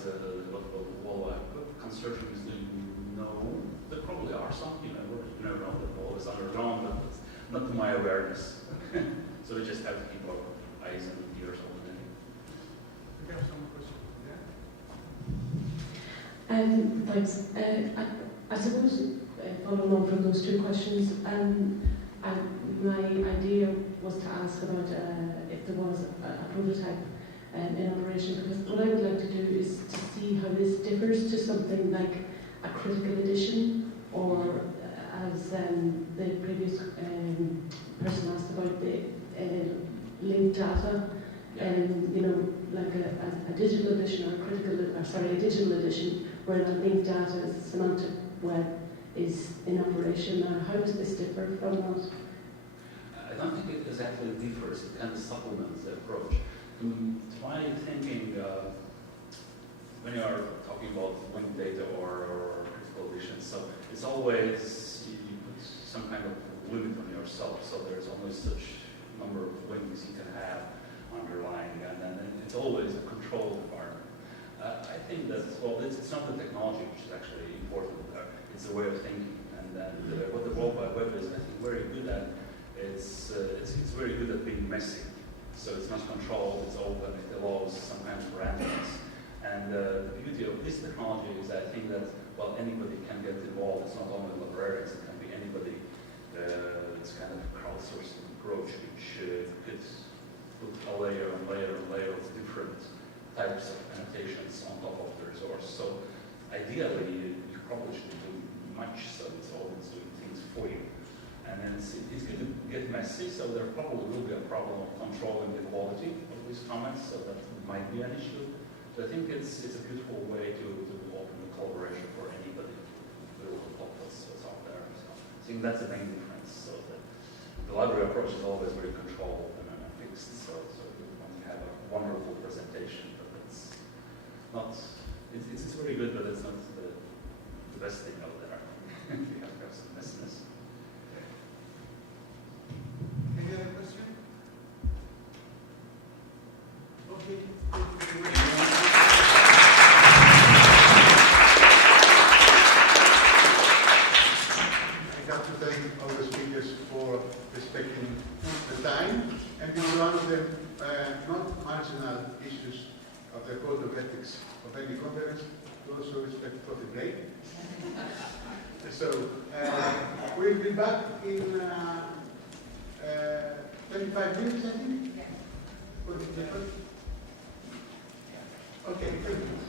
what consortium is doing. No, there probably are some. You never know. They're always underground, but it's not to my awareness. So we just have to keep our eyes and ears open. We have some questions. Thanks. I suppose, following on from those two questions, my idea was to ask about if there was a prototype in operation, because what I would like to do is to see how this differs to something like a critical edition, or as the previous person asked about the linked data, like a digital edition or a digital edition where the linked data is semantic web is in operation. Now, how does this differ from that? I don't think it exactly differs. It kind of supplements the approach. To my thinking, when you are talking about linked data or critical editions, so it's always you put some kind of limit on yourself. So there's only such number of links you can have underlying, and then it's always a controlled environment. I think that, well, it's not the technology which is actually important there, it's the way of thinking. And what the World Wide Web is, I think, very good at, it's very good at being messy. So it's not controlled, it's open, it allows some kind of randomness. And the beauty of this technology is, I think that, well, anybody can get involved. It's not only librarians, it can be anybody. It's kind of a crowdsourcing approach, which could put a layer and layer and layer of different types of annotations on top of the resource. So ideally, you probably shouldn't do much, so it's always doing things for you. And then it's going to get messy, so there probably will be a problem of controlling the quality of these comments, so that might be an issue. So I think it's a beautiful way to open the collaboration for anybody who will help us what's out there. So I think that's the main difference. So the library approach is always very controlled and fixed, so you want to have a wonderful presentation, but it's not, it's very good, but it's not the best thing out there. You have to have some messiness. Any other question? Okay. I have to thank all the speakers for respecting the time, and this is one of the not marginal issues of the code of ethics of any conference, to also respect coffee break. So we'll be back in 25 minutes, I think? Okay,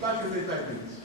back in 25 minutes.